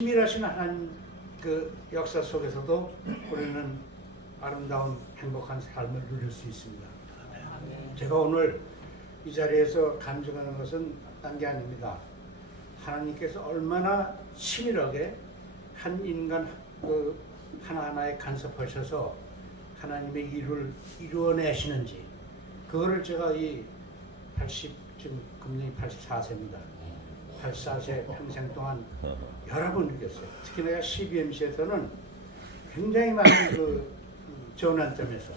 치밀하신 하나님 그 역사 속에서도 우리는 아름다운 행복한 삶을 누릴 수 있습니다. 제가 오늘 이 자리에서 간증하는 것은 딴 게 아닙니다. 하나님께서 얼마나 치밀하게 한 인간 그 하나하나에 간섭하셔서 하나님의 일을 이루어내시는지 그거를 제가 이 80, 지금 금년이 84세입니다. 84세 평생 동안 여러 번 느꼈어요. 특히 내가 CBMC에서는 굉장히 많은 그 전환점에서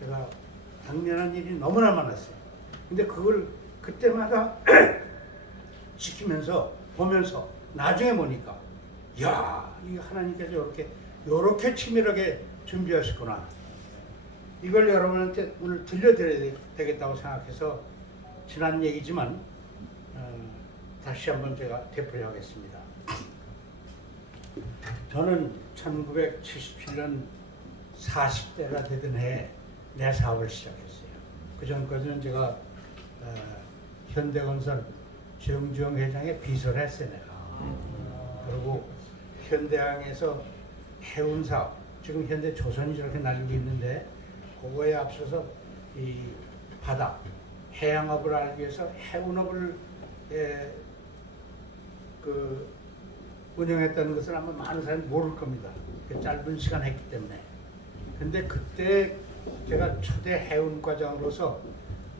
제가 당면한 일이 너무나 많았어요. 근데 그걸 그때마다 지키면서 보면서 나중에 보니까 야, 이 하나님께서 이렇게 치밀하게 준비하셨구나. 이걸 여러분한테 오늘 들려드려야 되겠다고 생각해서 지난 얘기지만 다시 한번 제가 되풀이하겠습니다. 저는 1977년 40대가 되던 해에 내 사업을 시작했어요. 그 전까지는 제가 현대건설 정주영 회장의 비서를 했어요. 내가. 그리고 현대항에서 해운사업, 지금 현대조선이 저렇게 날리고 있는데 그거에 앞서서 이 바다, 해양업을 알기 위해서 해운업을 운영했다는 것을 아마 많은 사람이 모를 겁니다. 짧은 시간 했기 때문에. 근데 그때 제가 초대 해운과장으로서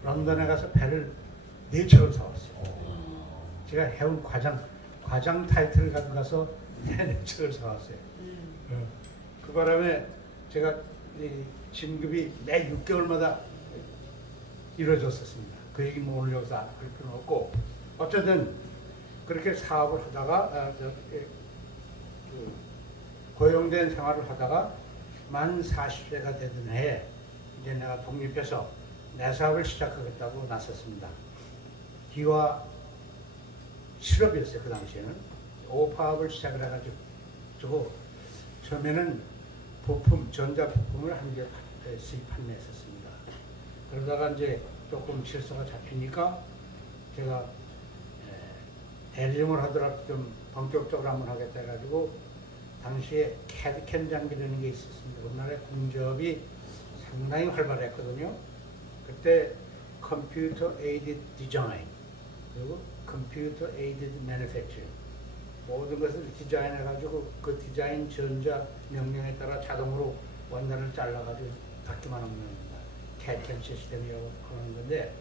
런던에 가서 배를 4척을 사왔어요. 제가 해운과장 타이틀을 가지고 가서 4척을 사왔어요. 그 바람에 제가 진급이 매 6개월마다 이루어졌었습니다. 그 얘기 뭐 오늘 여기서 할 필요는 없고, 어쨌든 그렇게 사업을 하다가 고용된 생활을 하다가 만 40세가 되던 해에 이제 내가 독립해서 내 사업을 시작하겠다고 나섰습니다. 기와 실업이었어요. 그 당시에는 오파업을 시작을 해가지고 처음에는 전자 부품을 한 개 수입 판매했었습니다. 그러다가 이제 조금 실수가 잡히니까 제가 대리점을 하더라도 좀 본격적으로 한번 하겠다 해가지고 당시에 캐드캠 장비라는 게 있었습니다. 우리나라의 공조업이 상당히 활발했거든요. 그때 컴퓨터 에이디드 디자인 그리고 컴퓨터 에이디드 매니팩처링 모든 것을 디자인해가지고 그 디자인 전자 명령에 따라 자동으로 원단을 잘라가지고 받기만 하면 됩니다. 캐드캠 시스템이라고 하는 건데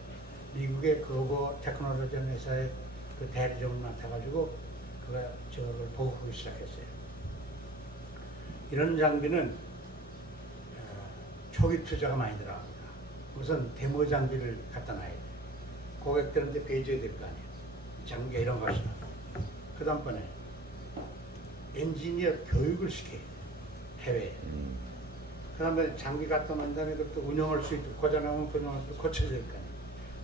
미국의 거버 테크놀로지 회사의 그 대리점을 맡아가지고 저를 보급하기 시작했어요. 이런 장비는 초기 투자가 많이 들어갑니다. 우선 데모 장비를 갖다 놔야 돼요. 고객들한테 배줘야 될 거 아니에요. 장비가 이런 것이다. 그 다음번에 엔지니어 교육을 시켜요. 해외에. 그 다음에 장비 갖다 놓은 다음에 그것도 운영할 수 있도록 고장나면 고쳐야 될 거 아니에요.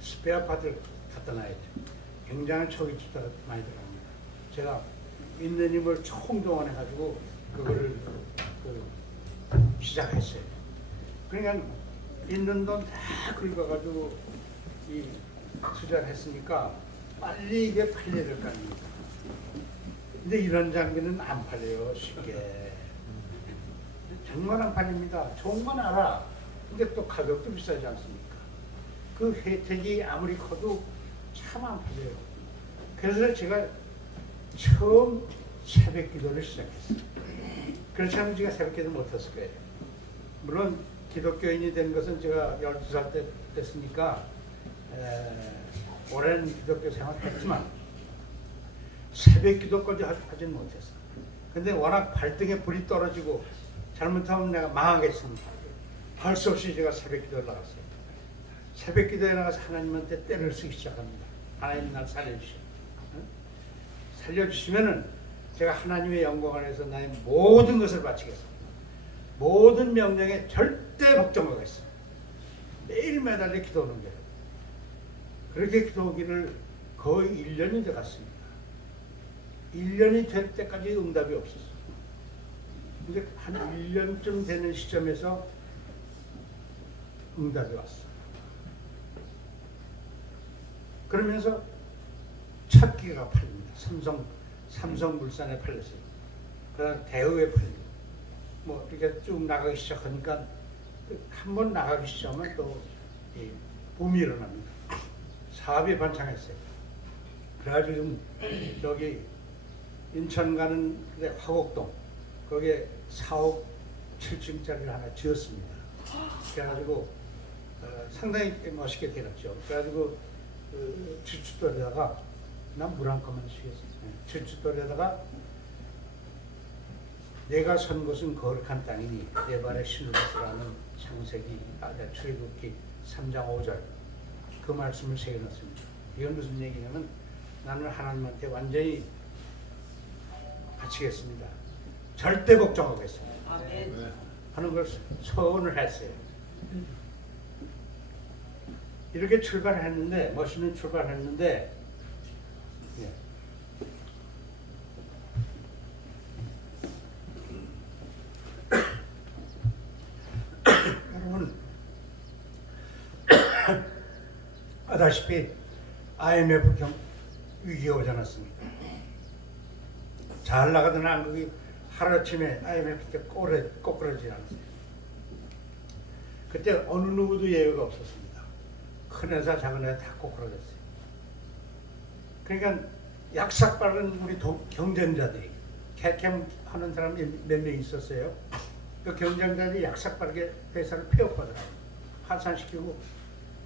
스페어 파트를 갖다 놔야 돼요. 굉장히 초기 투자가 많이 들어갑니다. 제가 있는 힘을 총동원해가지고 그거를 시작했어요. 그러니까 있는 돈 다 긁어가지고 이 투자를 했으니까 빨리 이게 팔려야 될 거 아닙니까? 근데 이런 장비는 안 팔려요, 쉽게. 정말 안 팔립니다. 좋은 건 알아. 근데 또 가격도 비싸지 않습니까? 그 혜택이 아무리 커도 참 안 팔려요. 그래서 제가 처음 새벽 기도를 시작했어요. 그렇지 않으면 제가 새벽 기도 못했을 거예요. 물론 기독교인이 된 것은 제가 12살 때 됐으니까 오랜 기독교 생활을 했지만 새벽 기도까지 하지는 못했어요. 근데 워낙 발등에 불이 떨어지고 잘못하면 내가 망하겠습니다. 할 수 없이 제가 새벽 기도를 나갔어요. 새벽 기도에 나가서 하나님한테 때를 쓰기 시작합니다. 하나님 날 살려주시오. 살려주시면은 제가 하나님의 영광 안에서 나의 모든 것을 바치겠습니다. 모든 명령에 절대 복종하겠습니다. 매일 매달려 기도하는 거예요. 그렇게 기도하기를 거의 1년이 돼갔습니다. 1년이 될 때까지 응답이 없었어요. 근데 한 1년쯤 되는 시점에서 응답이 왔어요. 그러면서 첫 기가 팔립니다. 삼성 삼성물산에 팔렸어요. 그다음 대우에 팔리고 뭐 이렇게 쭉 나가기 시작하니까 한 번 나가기 시작하면 또 이 붐이 일어납니다. 사업이 번창했어요. 그래가지고 지금 저기 인천 가는 화곡동 거기에 4억 7층짜리를 하나 지었습니다. 그래가지고 상당히 멋있게 되었죠. 그래가지고 주춧돌에다가 난 물 한 컵만 쉬겠어요. 주춧돌에다가 내가 선 곳은 거룩한 땅이니 내 발에 신을 벗으라는 창세기 출애굽기 3장 5절 그 말씀을 새겨놨습니다. 이건 무슨 얘기냐면 나는 하나님한테 완전히 바치겠습니다. 절대 걱정하겠습니다. 하는 걸 소원을 했어요. 이렇게 출발했는데 멋있는 출발했는데 예. 여러분 아다시피 IMF 위기가 오지 않았습니까? 잘 나가던 한국이 하루아침에 IMF 때 꼬꾸라지지 않았어요. 그때 어느 누구도 예외가 없었습니다. 큰 회사 작은 회사 다 꼬꾸라졌어요. 그러니까 약삭빠른 우리 경쟁자들이 캐캠 하는 사람이 몇 명 있었어요. 그 경쟁자들이 약삭빠르게 회사를 폐업하더라고요. 파산시키고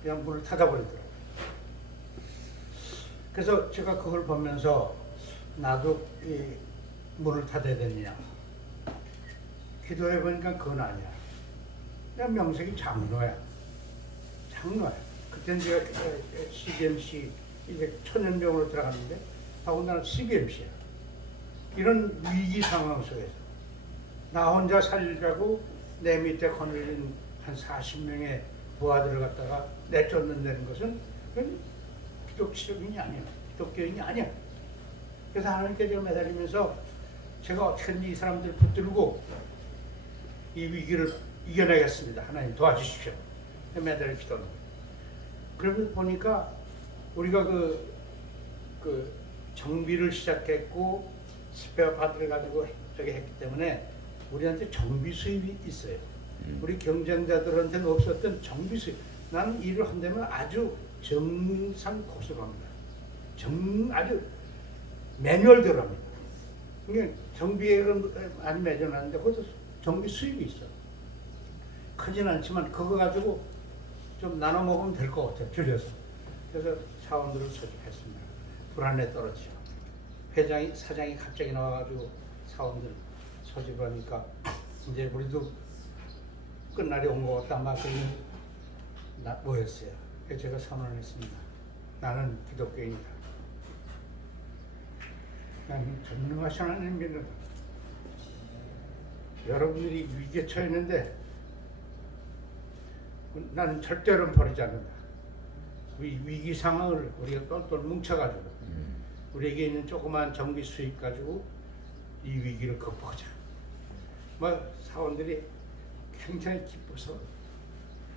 그냥 문을 닫아버리더라고요. 그래서 제가 그걸 보면서 나도 이 문을 닫아야 되느냐 기도해보니까 그건 아니야. 그냥 명색이 장로야. 장로야. 그때는 제가 CBMC 이제 천연병으로 들어갔는데 하고 나는 CBMC야. 이런 위기 상황 속에서 나 혼자 살려고 내 밑에 거느린 한 40명의 부하들을 갖다가 내쫓는다는 것은 그건 기독교인이 아니야. 기독교인이 아니야. 그래서 하나님께 제가 매달리면서 제가 어떻게든지 이 사람들 붙들고 이 위기를 이겨내겠습니다. 하나님 도와주십시오. 매달려 기도하는 거예요. 그러면 보니까 우리가 그 정비를 시작했고 스페어 파트를 가지고 저기 했기 때문에 우리한테 정비 수입이 있어요. 우리 경쟁자들한테는 없었던 정비 수입. 나는 일을 한다면 아주 정상 코스로 합니다. 아주 매뉴얼대로 합니다. 그러니까 정비에는 많이 매겨놨는데 거기서 정비 수입이 있어. 크진 않지만 그거 가지고 좀 나눠 먹으면 될 것 같아요. 줄여서. 그래서 사원들을 소집했습니다. 불안에 떨어지죠. 사장이 갑자기 나와가지고 사원들 소집하니까 이제 우리도 끝날이 온 것 같다 막 모였어요. 그래서 제가 선언했습니다. 나는 기독교인이다. 나는 전능하신 하나님 믿는다. 여러분들이 위기에 처했는데 나는 절대로 버리지 않는다. 위기 상황을 우리가 똘똘 뭉쳐가지고 우리에게 있는 조그만 정비 수입 가지고 이 위기를 극복하자. 뭐 사원들이 굉장히 기뻐서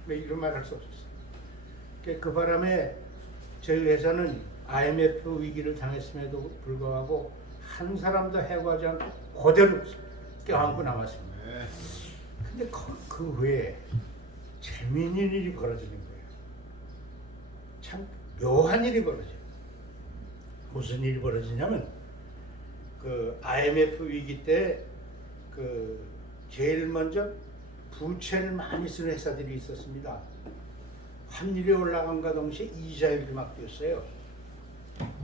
왜 이런 말 할 수 없었어요. 그 바람에 저희 회사는 IMF 위기를 당했음에도 불구하고 한 사람도 해고하지 않고 그대로 껴안고 남았습니다. 근데 그 후에 재미있는 일이 벌어지는 거예요. 참 묘한 일이 벌어져요. 무슨 일이 벌어지냐면 그 IMF 위기 때 그 제일 먼저 부채를 많이 쓰는 회사들이 있었습니다. 환율이 올라간과 동시에 이자율이 막 뛰었어요.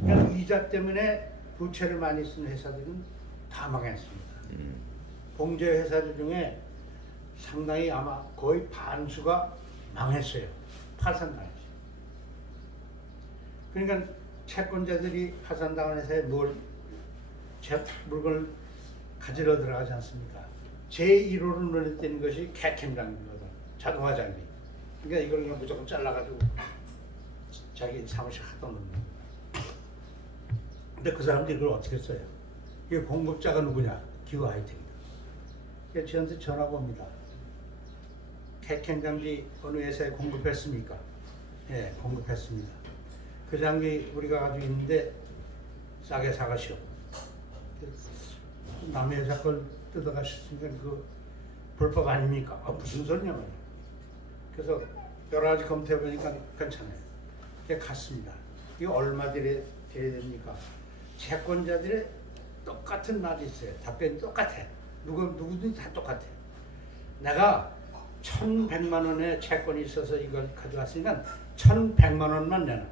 그러니까 이자 때문에 부채를 많이 쓰는 회사들은 다 망했습니다. 봉제 회사들 중에 상당히 아마 거의 반수가 망했어요. 파산당했어요. 그러니까 채권자들이 파산당한 회사에 물건을 가지러 들어가지 않습니까? 제1호로 눈에 띄는 것이 캐캠 장비거든. 자동화 장비. 그러니까 이걸 그냥 무조건 잘라가지고 자기 사무실 갖다 놓는 거예요. 근데 그 사람들이 그걸 어떻게 써요? 이게 공급자가 누구냐? 기후 아이템이다. 그래서 저한테 전화가 옵니다. 캐캠 장비 어느 회사에 공급했습니까? 예, 공급했습니다. 그 장비 우리가 가지고 있는데 싸게 사가시오. 남의 회사 걸 뜯어가셨으니까 그 불법 아닙니까? 무슨 소리냐 말이야. 그래서 여러 가지 검토해보니까 괜찮아요. 그게 같습니다. 이게 얼마 들여야 됩니까? 채권자들의 똑같은 말이 있어요. 답변이 똑같아. 누구든지 다 똑같아. 내가 1,100만 원의 채권이 있어서 이걸 가져왔으니까 1,100만 원만 내놔.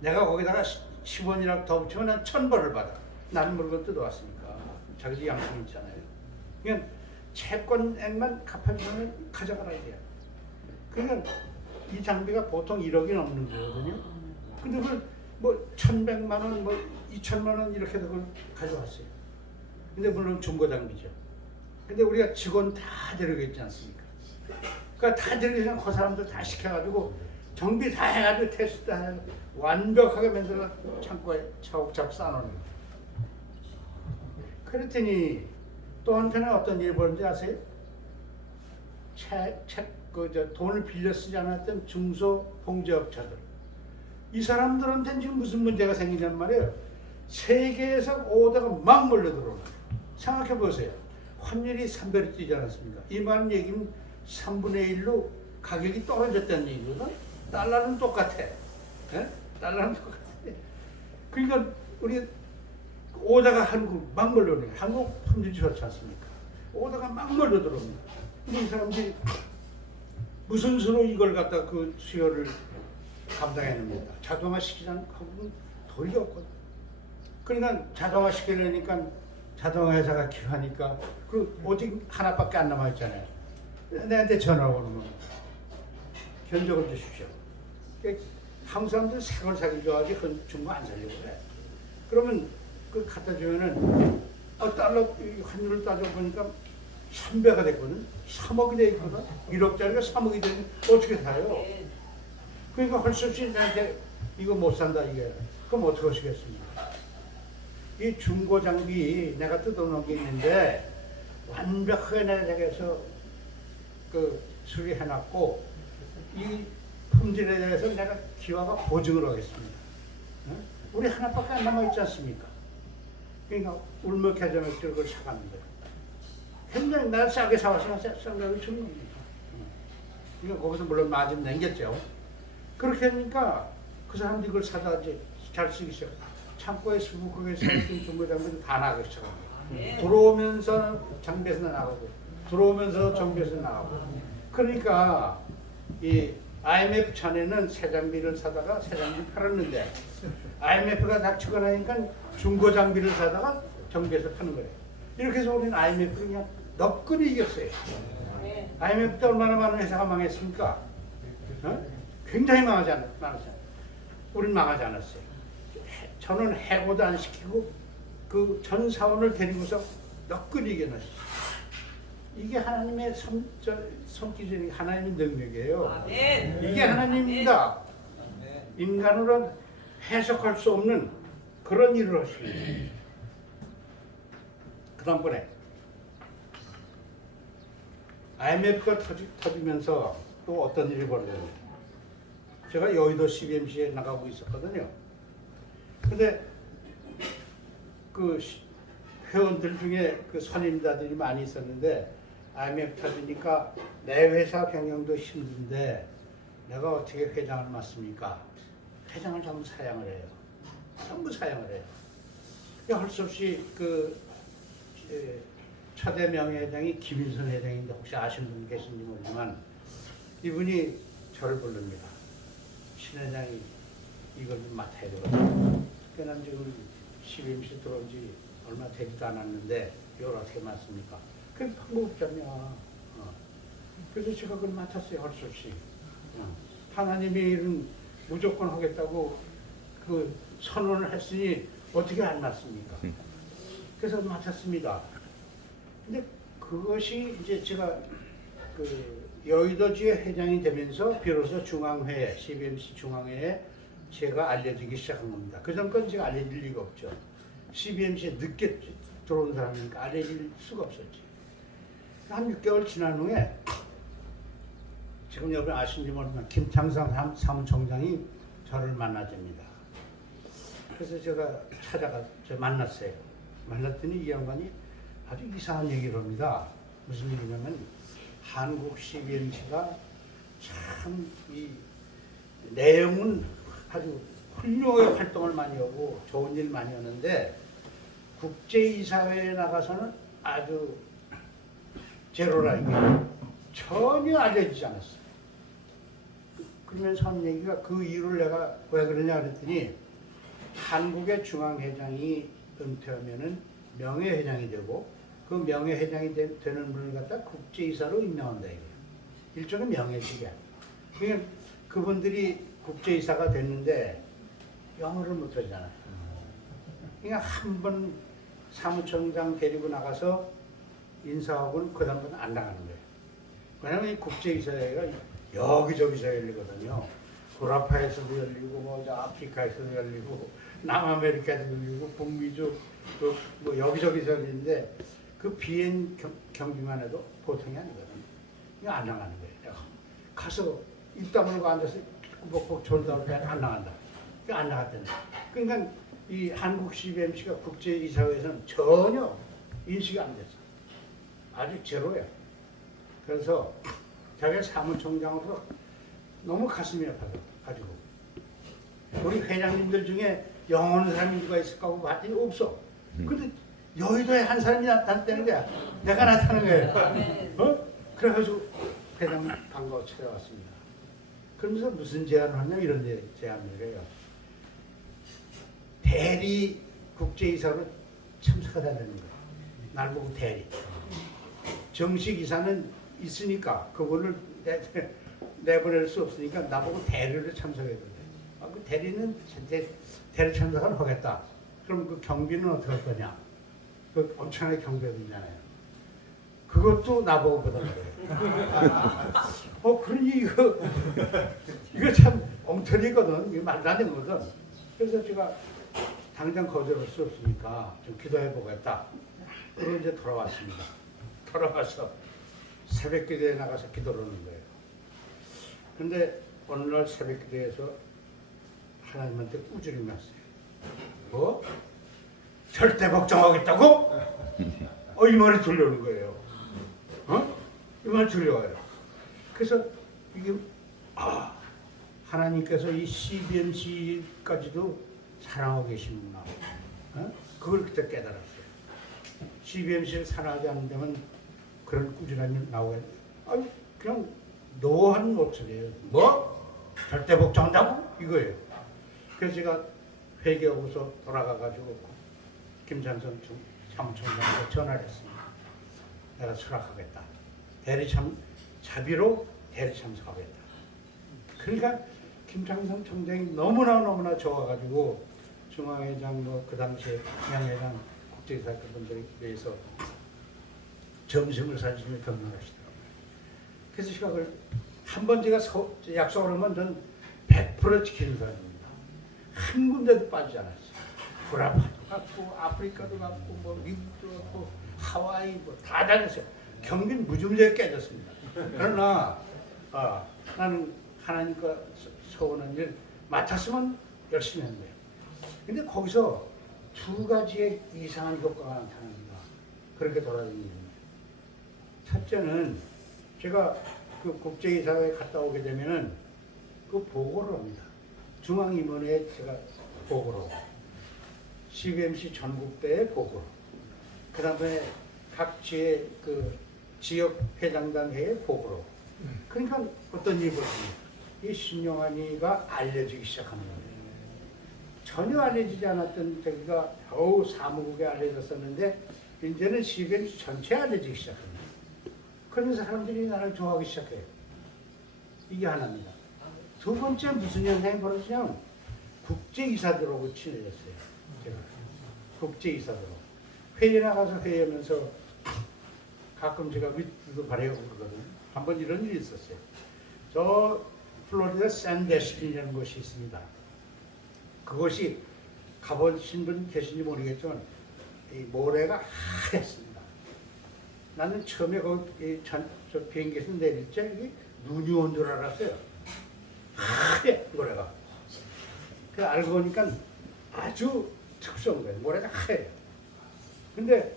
내가 거기다가 10원이라고 더 붙이면 난 1,000벌을 받아. 나는 물건 뜯어왔으니까. 자기도 양심 있잖아요. 그러니까 채권액만 갚아주면 가져가라 이래요. 그러니까 이 장비가 보통 1억이 넘는 거거든요. 근데 그걸 뭐 1,100만 원, 뭐 2,000만 원 이렇게 해서 그걸 가져왔어요. 근데 물론 중고 장비죠. 근데 우리가 직원 다 데리고 있지 않습니까? 그러니까 다 데리고 있으면 그 사람들 다 시켜가지고 정비 다 해가지고 테스트 다 해가지고 완벽하게 만들어 창고에 차곡차곡 쌓아놓는 거예요. 그랬더니 또 한편에 어떤 일이 벌어진지 아세요? 돈을 빌려 쓰지 않았던 중소봉제업자들. 이 사람들한테는 지금 무슨 문제가 생기냔 말이에요. 세계에서 오다가 막 몰려 들어오는 거예요. 생각해 보세요. 환율이 3배로 뛰지 않았습니까? 이 말 얘기는 3분의 1로 가격이 떨어졌다는 얘기거든. 달러는 똑같아. 에? 달러는 똑같아. 그러니까 우리 오다가 한국 막 몰려오는 거예요. 한국 품질이 좋지 않습니까? 오다가 막 몰려 들어옵니다. 이 사람들이 무슨 수로 이걸 갖다 그 수요를 감당해냅니다. 자동화 시키지 않고 돈이 없거든. 그러니까 자동화 시키려니까 자동화 회사가 필요하니까 그 오직 하나밖에 안 남아있잖아요. 내한테 전화 오는 겁니다. 견적을 주십시오. 한국 사람들 새 걸 사기 좋아하지 그 중고 안 살려고 그래. 그러면 그 갖다 주면은 달러 환율을 따져보니까 3배가 됐거든. 3억이 돼 있거든. 1억짜리가 3억이 되면 어떻게 사요? 그러니까 할 수 없이 나한테 이거 못 산다 이게. 그럼 어떻게 하시겠습니까? 이 중고 장비 내가 뜯어놓은 게 있는데 완벽하게 내가 그 수리해놨고 이 품질에 대해서 내가 기와가 보증을 하겠습니다. 응? 우리 하나밖에 안 남아있지 않습니까? 그러니까 울먹해져 맥주를 그걸 사가는 거예요. 굉장히 날 싸게 사왔으면 싼 가격이 주는 겁니다. 그러니까 거기서 물론 마진 남겼죠. 그렇게 하니까 그 사람들이 그걸 사다 이제 잘 쓰기 시작. 창고에 수북하게 세웠던 중고장비는 다 나가기 시작합니다. 들어오면서 장비에서 나가고 들어오면서 정비에서 나가고. 그러니까 이 IMF 전에는 새 장비를 사다가 새 장비 팔았는데 IMF가 닥치고 나니까 중고 장비를 사다가 정비에서 파는 거예요. 이렇게 해서 우리는 IMF를 그냥 너끈히 이겼어요. IMF 때 얼마나 많은 회사가 망했습니까? 어? 굉장히 망하지 않았어요. 우린 망하지 않았어요. 저는 해고도 안 시키고 그 전 사원을 데리고서 너끈히 이겨냈어요. 이게 하나님의 손기전이 하나님의 능력이에요. 이게 하나님입니다. 인간으로 해석할 수 없는 그런 일을 하십니다. 그 다음번에 IMF가 터지면서 또 어떤 일이 벌어졌냐. 제가 여의도 CBMC에 나가고 있었거든요. 근데 그 회원들 중에 그 선임자들이 많이 있었는데 IMF 터지니까 내 회사 경영도 힘든데 내가 어떻게 회장을 맡습니까? 회장을 전부 사양을 해요. 전부 사양을 해요. 할 수 없이 그 초대 명예회장이 김인선 회장인데 혹시 아시는 분 계신지 모르지만 이분이 저를 부릅니다. 신 회장이 이걸 좀 맡아야 되거든요. 그러니까 난 지금 CBMC 들어온 지 얼마 되지도 않았는데 이걸 어떻게 맡습니까? 그게 방법 없잖냐. 그래서 제가 그걸 맡았어요. 할 수 없이. 하나님의 일은 무조건 하겠다고 그 선언을 했으니 어떻게 안 맡습니까? 그래서 맡았습니다. 근데 그것이 이제 제가 그 여의도지회 회장이 되면서 비로소 중앙회에, CBMC 중앙회에 제가 알려지기 시작한 겁니다. 그 전까지 제가 알려질 리가 없죠. CBMC에 늦게 들어온 사람이니까 알려질 수가 없었지. 한 6개월 지난 후에 지금 여러분 아시는지 모르지만 김창상 사무총장이 저를 만나줍니다. 그래서 제가 만났어요. 만났더니 이 양반이 아주 이상한 얘기를 합니다. 무슨 얘기냐면 한국 CBMC가 참 이 내용은 아주 훌륭하게 활동을 많이 하고 좋은 일 많이 하는데 국제이사회에 나가서는 아주 제로라니까 전혀 알려지지 않았어요. 그러면서 한 얘기가 그 이유를 내가 왜 그러냐 그랬더니 한국의 중앙회장이 은퇴하면은 명예회장이 되고 그 명예회장이 되는 분을 갖다 국제이사로 임명한다 이거예요. 일종의 명예직이야. 그러니까 그분들이 국제이사가 됐는데 영어를 못하잖아요. 그러니까 한 번 사무총장 데리고 나가서 인사하고는 그 다음부터는 안 나가는 거예요. 왜냐면 이 국제이사회가 여기저기서 열리거든요. 구라파에서도 열리고, 뭐 아프리카에서도 열리고, 남아메리카에서도 열리고, 북미주, 뭐 여기저기서 열리는데 그 비행 경비만 해도 보통이 아니거든요. 이거 안 나가는 거예요. 가서 입 다물고 앉아서 꾸벅꾸벅 졸다 올 때 안 나간다. 안 나갔다는 거예요. 그러니까 이 한국 CBMC가 국제이사회에서는 전혀 인식이 안 됐어. 아주 제로야. 그래서 자기가 사무총장으로 너무 가슴이 아파가지고 우리 회장님들 중에 영어 하는 사람이 누가 있을까 하고 봤더니 없어. 근데 여의도에 한 사람이 나타났다는 거야. 내가 나타나는 거예요. 어? 그래가지고 회장님 반가워 찾아왔습니다. 그러면서 무슨 제안을 하냐 이런 제안을 해요. 대리 국제이사로 참석하다는 거예요. 날 보고 대리. 정식 이사는 있으니까 그분을 내보낼 수 없으니까 나보고 대리를 참석해야 된대. 그 대리는 대리 참석을 하겠다. 그럼 그 경비는 어떻게 할 거냐? 그 엄청나게 경비가 있잖아요. 그것도 나보고 그러는 거예요. 그러니 이거 참 엉터리거든. 이거 말도 안 되는 거든. 그래서 제가 당장 거절할 수 없으니까 좀 기도해 보겠다. 그리고 이제 돌아왔습니다. 돌아와서 새벽 기도에 나가서 기도를 하는 거예요. 근데 어느 날 새벽 기도에서 하나님한테 꾸준히 났어요. 뭐? 절대 걱정하겠다고? 이 말이 들려오는 거예요. 이 말이 들려와요. 그래서 이게 하나님께서 이 CBMC까지도 사랑하고 계시는구나. 그걸 그때 깨달았어요. CBMC를 사랑하지 않는 데면 그런 꾸준함이 나오겠네. 그냥 노한 목소리예요. 뭐? 절대 걱정한다고? 이거예요. 그래서 제가 회개하고서 돌아가가지고 김찬성 사무총장한테 전화를 했습니다. 내가 수락하겠다. 자비로 대리 참석하겠다. 그러니까 김창성 총장이 너무나 좋아가지고 중앙회장 그 당시에 명예회장 국제이사 그분들에 대해서 점심을 사주시며 격려하시더라고요. 그래서 제가 한 번 제가 약속을 하면 저는 100% 지키는 사람입니다. 한 군데도 빠지지 않았어요. 구라파도 갔고 아프리카도 갔고 뭐 미국도 갔고 하와이 뭐 다 다녔어요. 경비는 무지무지하게 깨졌습니다. 그러나 나는 하나님과 서운한 일 맡았으면 열심히 했는 거예요. 근데 거기서 두 가지의 이상한 효과가 나타납니다. 그렇게 돌아다니는 거예요. 첫째는 제가 그 국제이사회에 갔다 오게 되면은 그 보고를 합니다. 중앙임원회에 제가 보고를 하고 CBMC 전국대회 보고를 그 다음에 각 지역 회장단 회에 보고를 하고 그러니까 어떤 일이 벌어집니까? 이 신용환이가 알려지기 시작하는 거예요. 전혀 알려지지 않았던 저기가 겨우 사무국에 알려졌었는데 이제는 CBMC 전체에 알려지기 시작합니다. 그러면서 사람들이 나를 좋아하기 시작해요. 이게 하나입니다. 두 번째 무슨 현상이 벌어지냐면 국제이사들하고 친해졌어요. 제가 국제이사들하고 회의 나가서 회의하면서 가끔 제가 위트도 발휘하고 그러거든요. 한번 이런 일이 있었어요. 저 플로리다 샌데스틴이라는 곳이 있습니다. 그것이 가보신 분 계신지 모르겠지만 이 모래가 하얗습니다. 나는 처음에 거기 저 비행기에서 내릴 때 이게 눈이 온 줄 알았어요. 하얘 모래가. 그 알고 보니까 아주 특수한 거예요. 모래가 하얘요. 근데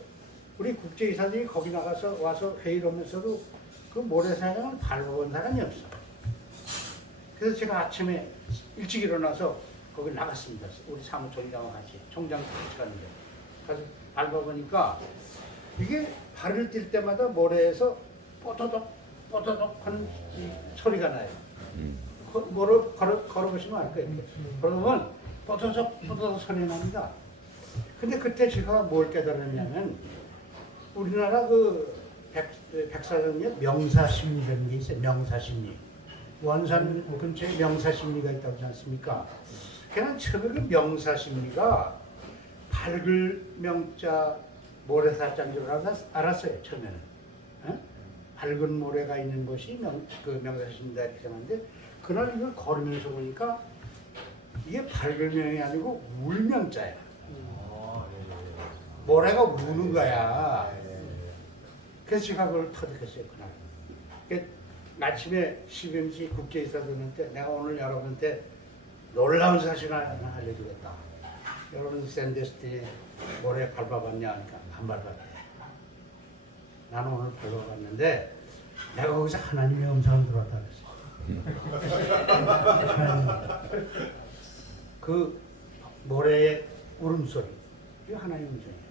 우리 국제이사들이 거기 나가서 와서 회의를 하면서도 그 모래사장을 밟아본 사람이 없어. 그래서 제가 아침에 일찍 일어나서 거기 나갔습니다. 우리 사무총장과 같이 총장 같이 갔는데 가서 밟아보니까 이게 발을 뛸 때마다 모래에서 뽀도독 뽀도독 하는 이 소리가 나요. 뭐를 걸어보시면 알 거예요. 그러면 뽀도독 뽀도독 소리 납니다. 근데 그때 제가 뭘 깨달았냐면 우리나라 그 백사장에 명사심리라는 게 있어요. 명사심리. 원산 근처에 명사심리가 있다고 하지 않습니까? 그냥 처음에 그 명사심리가 밝을 명자 모래사장인 줄 알았어요. 처음에는. 어? 밝은 모래가 있는 곳이 명사심리다 이렇게 생각하는데 그날 이걸 걸으면서 보니까 이게 밝을 명이 아니고 울명자야. 모래가 우는 거야. 그래서 제가 그걸 터득했어요. 그날. 아침에 CBMC 국제이사들한테 내가 오늘 여러분한테 놀라운 사실을 하나 알려주겠다. 여러분 샌데스티에 모래 밟아봤냐 하니까 안 밟았대. 나는 오늘 밟아봤는데 내가 거기서 하나님의 음성을 들었다 그랬어. 그 모래의 울음소리 이거 하나님의 음성이에요.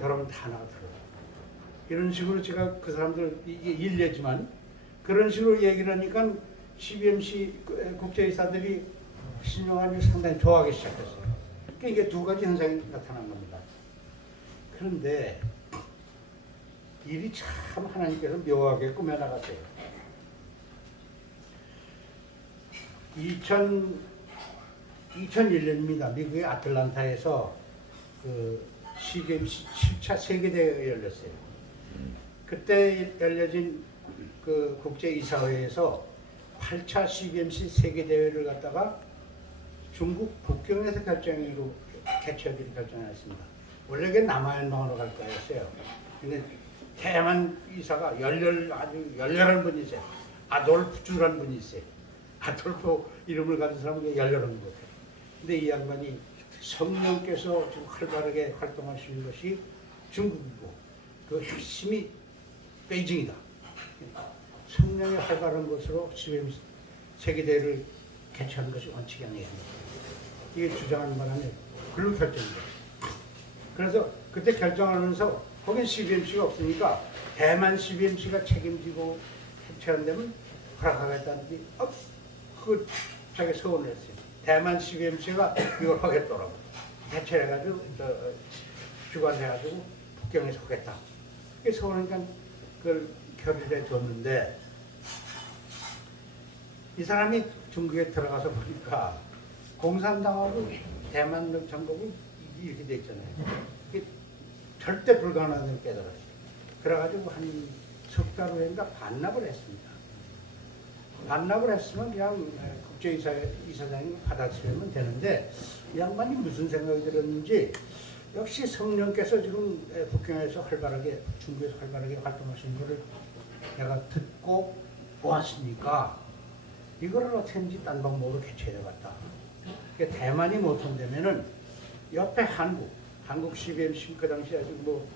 여러분 다 하나가 들어요. 이런 식으로 제가 그 사람들 이게 일례지만 그런 식으로 얘기를 하니까 CBMC 국제이사들이 신용하는 상당히 좋아하기 시작했어요. 그러니까 이게 두 가지 현상이 나타난 겁니다. 그런데 일이 참 하나님께서 묘하게 꾸며나갔어요. 2001년입니다. 미국의 아틀란타에서 그 CBMC 7차 세계대회가 열렸어요. 그때 열려진 그 국제이사회에서 8차 CBMC 세계대회를 갖다가 중국 북경에서 결정으로 개최하기로 결정했습니다. 원래 그게 남아연방으로 갈 거였어요. 근데 대만 이사가 아주 열렬한 분이 있어요. 아돌프주라는 분이 있어요. 아돌프 이름을 가진 사람은 열렬한 분. 근데 이 양반이 성령께서 지금 활발하게 활동하시는 것이 중국이고 그 핵심이 베이징이다. 성령의 활발한 것으로 CBMC 세계대회를 개최하는 것이 원칙이 아니에요. 이게 주장하는 바람에 글로 결정이 됐어요. 그래서 그때 결정하면서 거긴 CBMC가 없으니까 대만 CBMC가 책임지고 개최한다면 허락하겠다는데 그 자기 서운을 했어요. 대만 CBMC가 이걸 하겠더라고. 개최해가지고 주관해가지고 북경에서 하겠다. 그게 서운하니까 그걸 결의를 줬는데 이 사람이 중국에 들어가서 보니까 공산당하고 대만 정복이 이렇게 돼 있잖아요. 이게 절대 불가능하다는 걸 깨달았어요. 그래가지고 한 석 달 후인가 반납을 했습니다. 반납을 했으면 그냥 국제이사장이 받아들이면 되는데 이 양반이 무슨 생각이 들었는지 역시 성령께서 지금 북경에서 활발하게 중국에서 활발하게 활동하시는 것을 내가 듣고 보았으니까 이거를 어떻게든지 딴 방법으로 개최해봤다. 그러니까 대만이 못 한다면은 옆에 한국 CBMC 그 당시 아직 뭐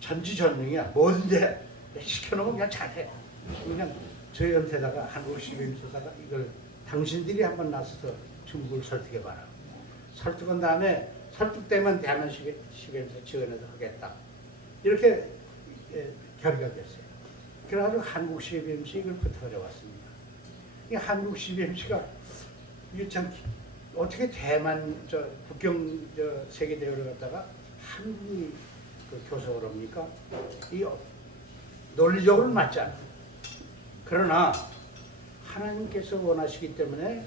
전지전능이야. 뭐든지 시켜놓으면 그냥 잘해. 그냥 저희한테다가 한국 CBMC에다가 이걸 당신들이 한번 나서서 중국을 설득해봐라. 설득한 다음에 설득되면 대만 CBMC 지원해서 하겠다. 이렇게 결의가 됐어요. 그래가지고 한국 CBMC 이걸 부탁을 해왔습니다. 이 한국 CBMC가 이게 참 어떻게 대만 북경 세계대회를 갖다가 한국이 그 교섭을 합니까? 이 논리적으로는 맞지 않아요. 그러나 하나님께서 원하시기 때문에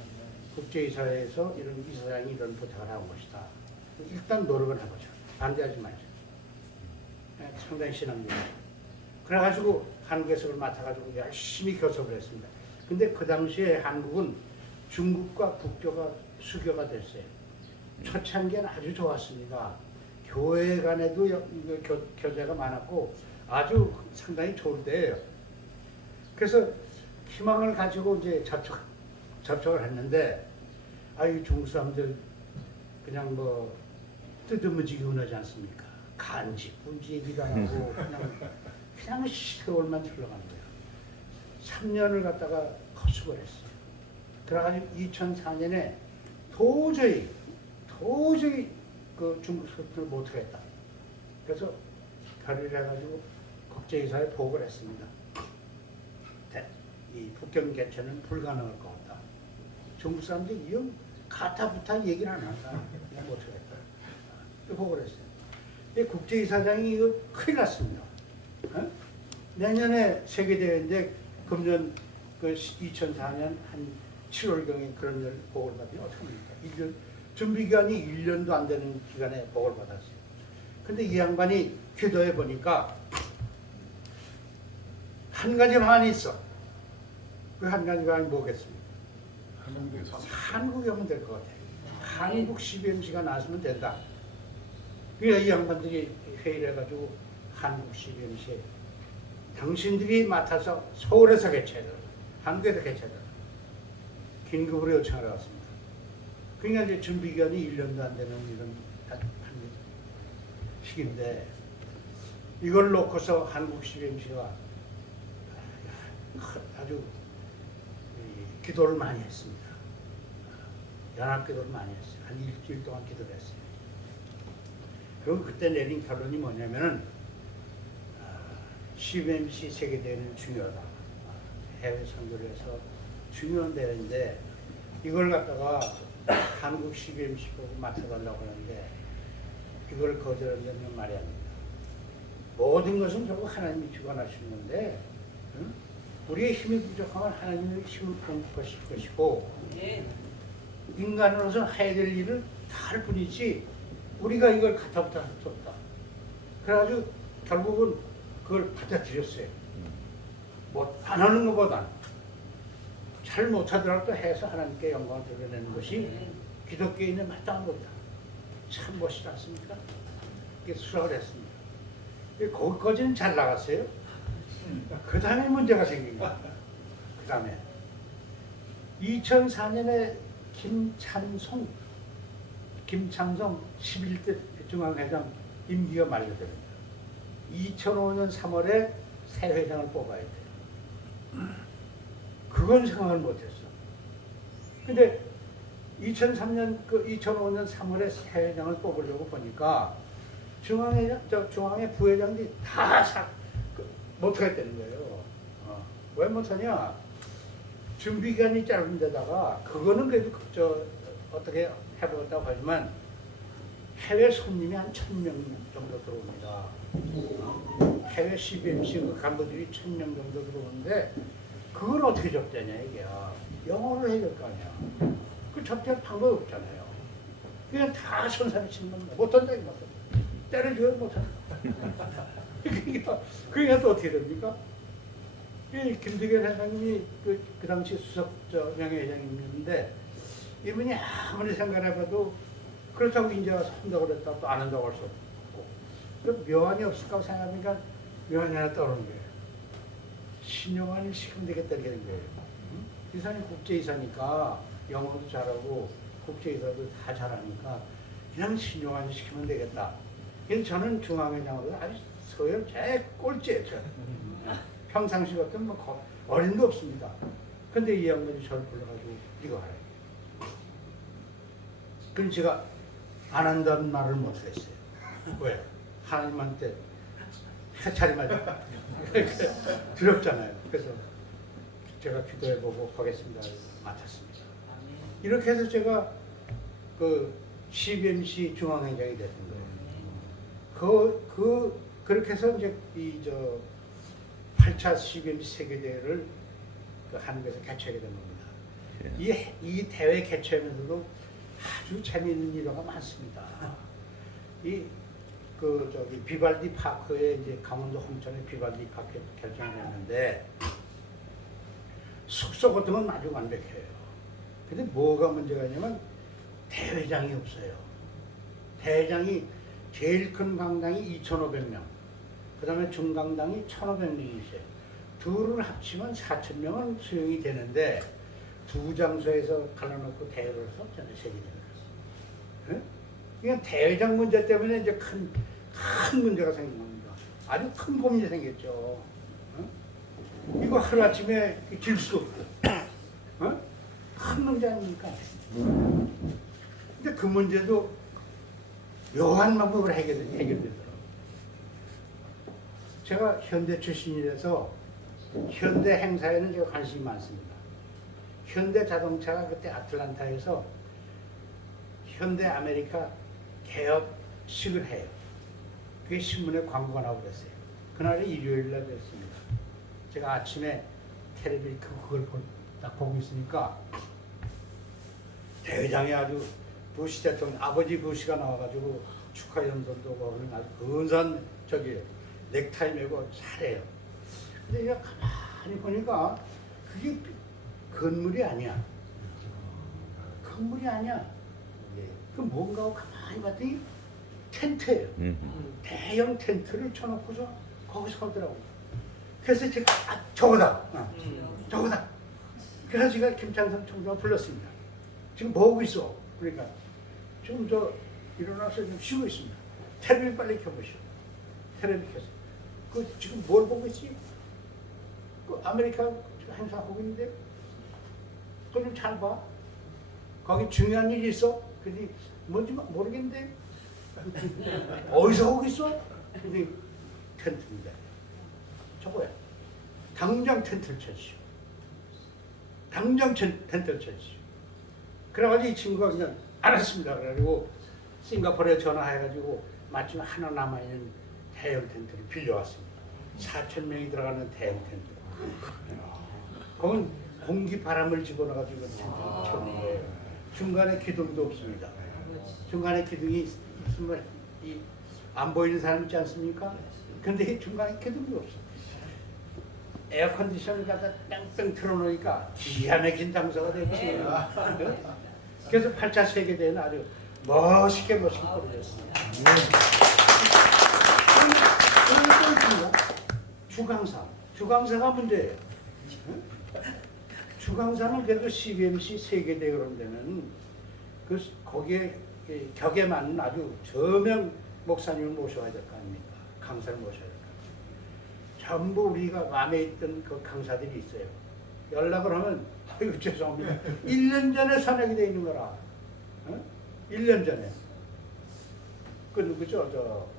국제이사회에서 이런 이사장이 이런 부탁을 한 것이다. 일단 노력을 해보자. 반대하지 말자. 상당히 신앙입니다. 그래가지고 한국에서 그걸 맡아가지고 열심히 교섭을 했습니다. 근데 그 당시에 한국은 중국과 국교가 수교가 됐어요. 초창기에는 아주 좋았습니다. 교회 간에도 교제가 많았고 아주 상당히 좋을 때예요. 그래서 희망을 가지고 이제 접촉을 했는데, 중국 사람들 그냥 뭐 뜨드무지게 운하지 않습니까? 간지 분지 얘기도 안 하고 그냥 세월만 흘러가는 거예요. 3년을 갖다가 거수을 했어요. 그래가지고 2004년에 도저히 그 중국 수출을 못하겠다. 그래서 결의를 해가지고 국제이사에 보고를 했습니다. 이 북경 개최는 불가능할 것 같다. 중국 사람들이 이런 가타부타 얘기를 안 한다. 그냥 못하겠다. 보고를 했어요. 국제이사장이 이거 큰일 났습니다. 어? 내년에 세계대회인데 금년 그 2004년 한 7월경에 그런 일 보고를 받으면 어떡합니까? 1년, 준비기간이 1년도 안 되는 기간에 보고를 받았어요. 근데 이 양반이 기도해 보니까 한 가지 방안이 있어. 그 한 가지 방안이 뭐겠습니까? 한국에 오면 될 것 같아요. 한국 CBMC가 나왔으면 된다. 그래서 이 양반들이 회의를 해가지고 한국 CBMC에 당신들이 맡아서 서울에서 개최해라. 한국에서 개최해라. 긴급으로 요청을 해왔습니다. 그러니까 이제 준비기간이 1년도 안 되는 이런 시기인데 이걸 놓고서 한국 CBMC가 아주 기도를 많이 했습니다. 연합기도를 많이 했어요. 한 일주일 동안 기도를 했어요. 그리고 그때 내린 결론이 뭐냐면은 CBMC 세계대회는 중요하다. 해외 선거를 해서 중요한 대회인데 이걸 갖다가 한국 CBMC 보고 맡아달라고 하는데 이걸 거절한다면 말이 아닙니다. 모든 것은 결국 하나님이 주관하시는 건데 응? 우리의 힘이 부족하면 하나님의 힘을 공급하실 것이고 인간으로서는 해야 될 일을 다 할 뿐이지 우리가 이걸 갖다부터 할 수 없다. 그래가지고 결국은 그걸 받아들였어요. 뭐 안 하는 것보단 잘 못하더라도 해서 하나님께 영광을 드러내는 것이 기독교인의 마땅한 겁니다. 참 멋있지 않습니까? 이게 수락을 했습니다. 거기까지는 잘 나갔어요. 그 다음에 문제가 생긴 거야. 그 다음에 2004년에 김창성 11대 중앙회장 임기가 만료됩니다. 2005년 3월에 새 회장을 뽑아야 돼요. 그건 생각을 못했어. 근데 2005년 3월에 새 회장을 뽑으려고 보니까 중앙회 부회장들이 다 못하겠다는 거예요. 왜 못하냐? 준비기간이 짧은 데다가 그거는 그래도 어떻게 해보겠다고 하지만 해외 손님이 한 1000명 정도 들어옵니다. 해외 CBMC 그 간부들이 1000명 정도 들어오는데 그걸 어떻게 접대냐 이게 영어를 해야 될 거 아니야. 그 접대할 방법이 없잖아요. 그냥 다 손살이 치는 겁니다. 못한다 이거 못한다. 때려줘야 못한다. 그러니까 또 어떻게 됩니까? 김두겸 회장님이 그 당시 수석 명예회장님이었는데 이분이 아무리 생각해봐도 그렇다고 이제 와서 한다고 그랬다고 또 안 한다고 할 수 없고 그 묘안이 없을까 생각하니까 묘안이 하나 떠오르는 거예요. 신용환을 시키면 되겠다 이런 거예요. 이 사람이 국제이사니까 영어도 잘하고 국제이사도 다 잘하니까 그냥 신용환을 시키면 되겠다. 그래서 저는 중앙회장으로 아주 서열 제일 꼴찌예요. 평상시 같은 뭐 어림도 없습니다. 근데 이 양반이 저를 불러가지고 이거 하래요. 그럼 제가 안 한다는 말을 못 했어요. 왜? 하나님한테 해차리만 두렵잖아요. 그래서 제가 기도해보고 가겠습니다. 맡았습니다. 이렇게 해서 제가 그 CBMC 중앙회장이 됐던 거예요. 그렇게 해서 이제 8차 CBMC 세계대회를 한국에서 개최하게 된 겁니다. 이 대회 개최하면서도 아주 재미있는 일화가 많습니다. 비발디 파크에 이제 강원도 홍천에 비발디 파크에 결정을 했는데 숙소 같은 건 아주 완벽해요. 근데 뭐가 문제가 있냐면 대회장이 없어요. 대회장이 제일 큰 강당이 2,500명, 그 다음에 중강당이 1,500명이세요. 둘을 합치면 4,000명은 수용이 되는데 두 장소에서 갈라놓고 대회를 할 수 없잖아요. 세계대회를. 네? 그냥 대회장 문제 때문에 이제 큰 문제가 생긴 겁니다. 아주 큰 고민이 생겼죠. 어? 이거 하루아침에 질 수 없고, 어? 큰 문제 아닙니까? 근데 그 문제도 묘한 방법으로 해결되더라고요. 제가 현대 출신이라서 현대 행사에는 제가 관심이 많습니다. 현대 자동차가 그때 아틀란타에서 현대 아메리카 개업식을 해요. 그게 신문에 광고가 나오고 그랬어요. 그날이 일요일 날 됐습니다. 제가 아침에 텔레비전 그걸 딱 보고 있으니까 대회장에 아주 부시 대통령, 아버지 부시가 나와가지고 축하 연설도 하고 아주 근사한 넥타이 메고 잘해요. 근데 내가 가만히 보니까 그게 건물이 아니야. 건물이 아니야. 그 뭔가 하고 가만히 봤더니 텐트예요. 대형 텐트를 쳐놓고서 거기서 하더라고. 그래서 제가 저거다. 저거다. 그래서 제가 김창선 총장을 불렀습니다. 지금 뭐 하고 있어? 그러니까 지금 저 일어나서 좀 쉬고 있습니다. 텔레비전 빨리 켜보시오. 텔레비전 켰어. 그 지금 뭘 보고 있지? 그 아메리카 행사하고 있는데 그거 좀 잘 봐. 거기 중요한 일이 있어? 그러니 뭔지 모르겠는데 어디서 하고 있어? 그러니 텐트입니다. 저거야. 당장 텐트를 쳐주시오. 당장 텐트를 쳐주시오. 그래가지고 이 친구가 그냥 알았습니다. 그래가지고 싱가포르에 전화해가지고 마침 하나 남아있는 대형 텐트를 빌려왔습니다. 4,000명이 들어가는 대형 텐트. 거긴 공기 바람을 집어넣어가지고 텐트를 켜는 거예요. 중간에 기둥도 없습니다. 중간에 기둥이 있으면 안 보이는 사람 있지 않습니까? 근데 중간에 기둥도 없어. 에어컨디션을 갖다 뺑뺑 틀어놓으니까 기가 막힌 장소가 됐지. 그래서 8차 세계대회는 아주 멋있게 벌어졌습니다. 그런데 또 있습니다. 주강사가 문제예요. 주강사는 그래도 CBMC 세계대회 그런 데는 거기에 격에 맞는 아주 저명 목사님을 모셔야 될 거 아닙니까? 강사를 모셔야 될 거 아닙니까? 전부 우리가 마음에 있던 그 강사들이 있어요. 연락을 하면 아이고 죄송합니다. 1년 전에 선약이 돼 있는 거라. 1년 전에. 그 누구죠?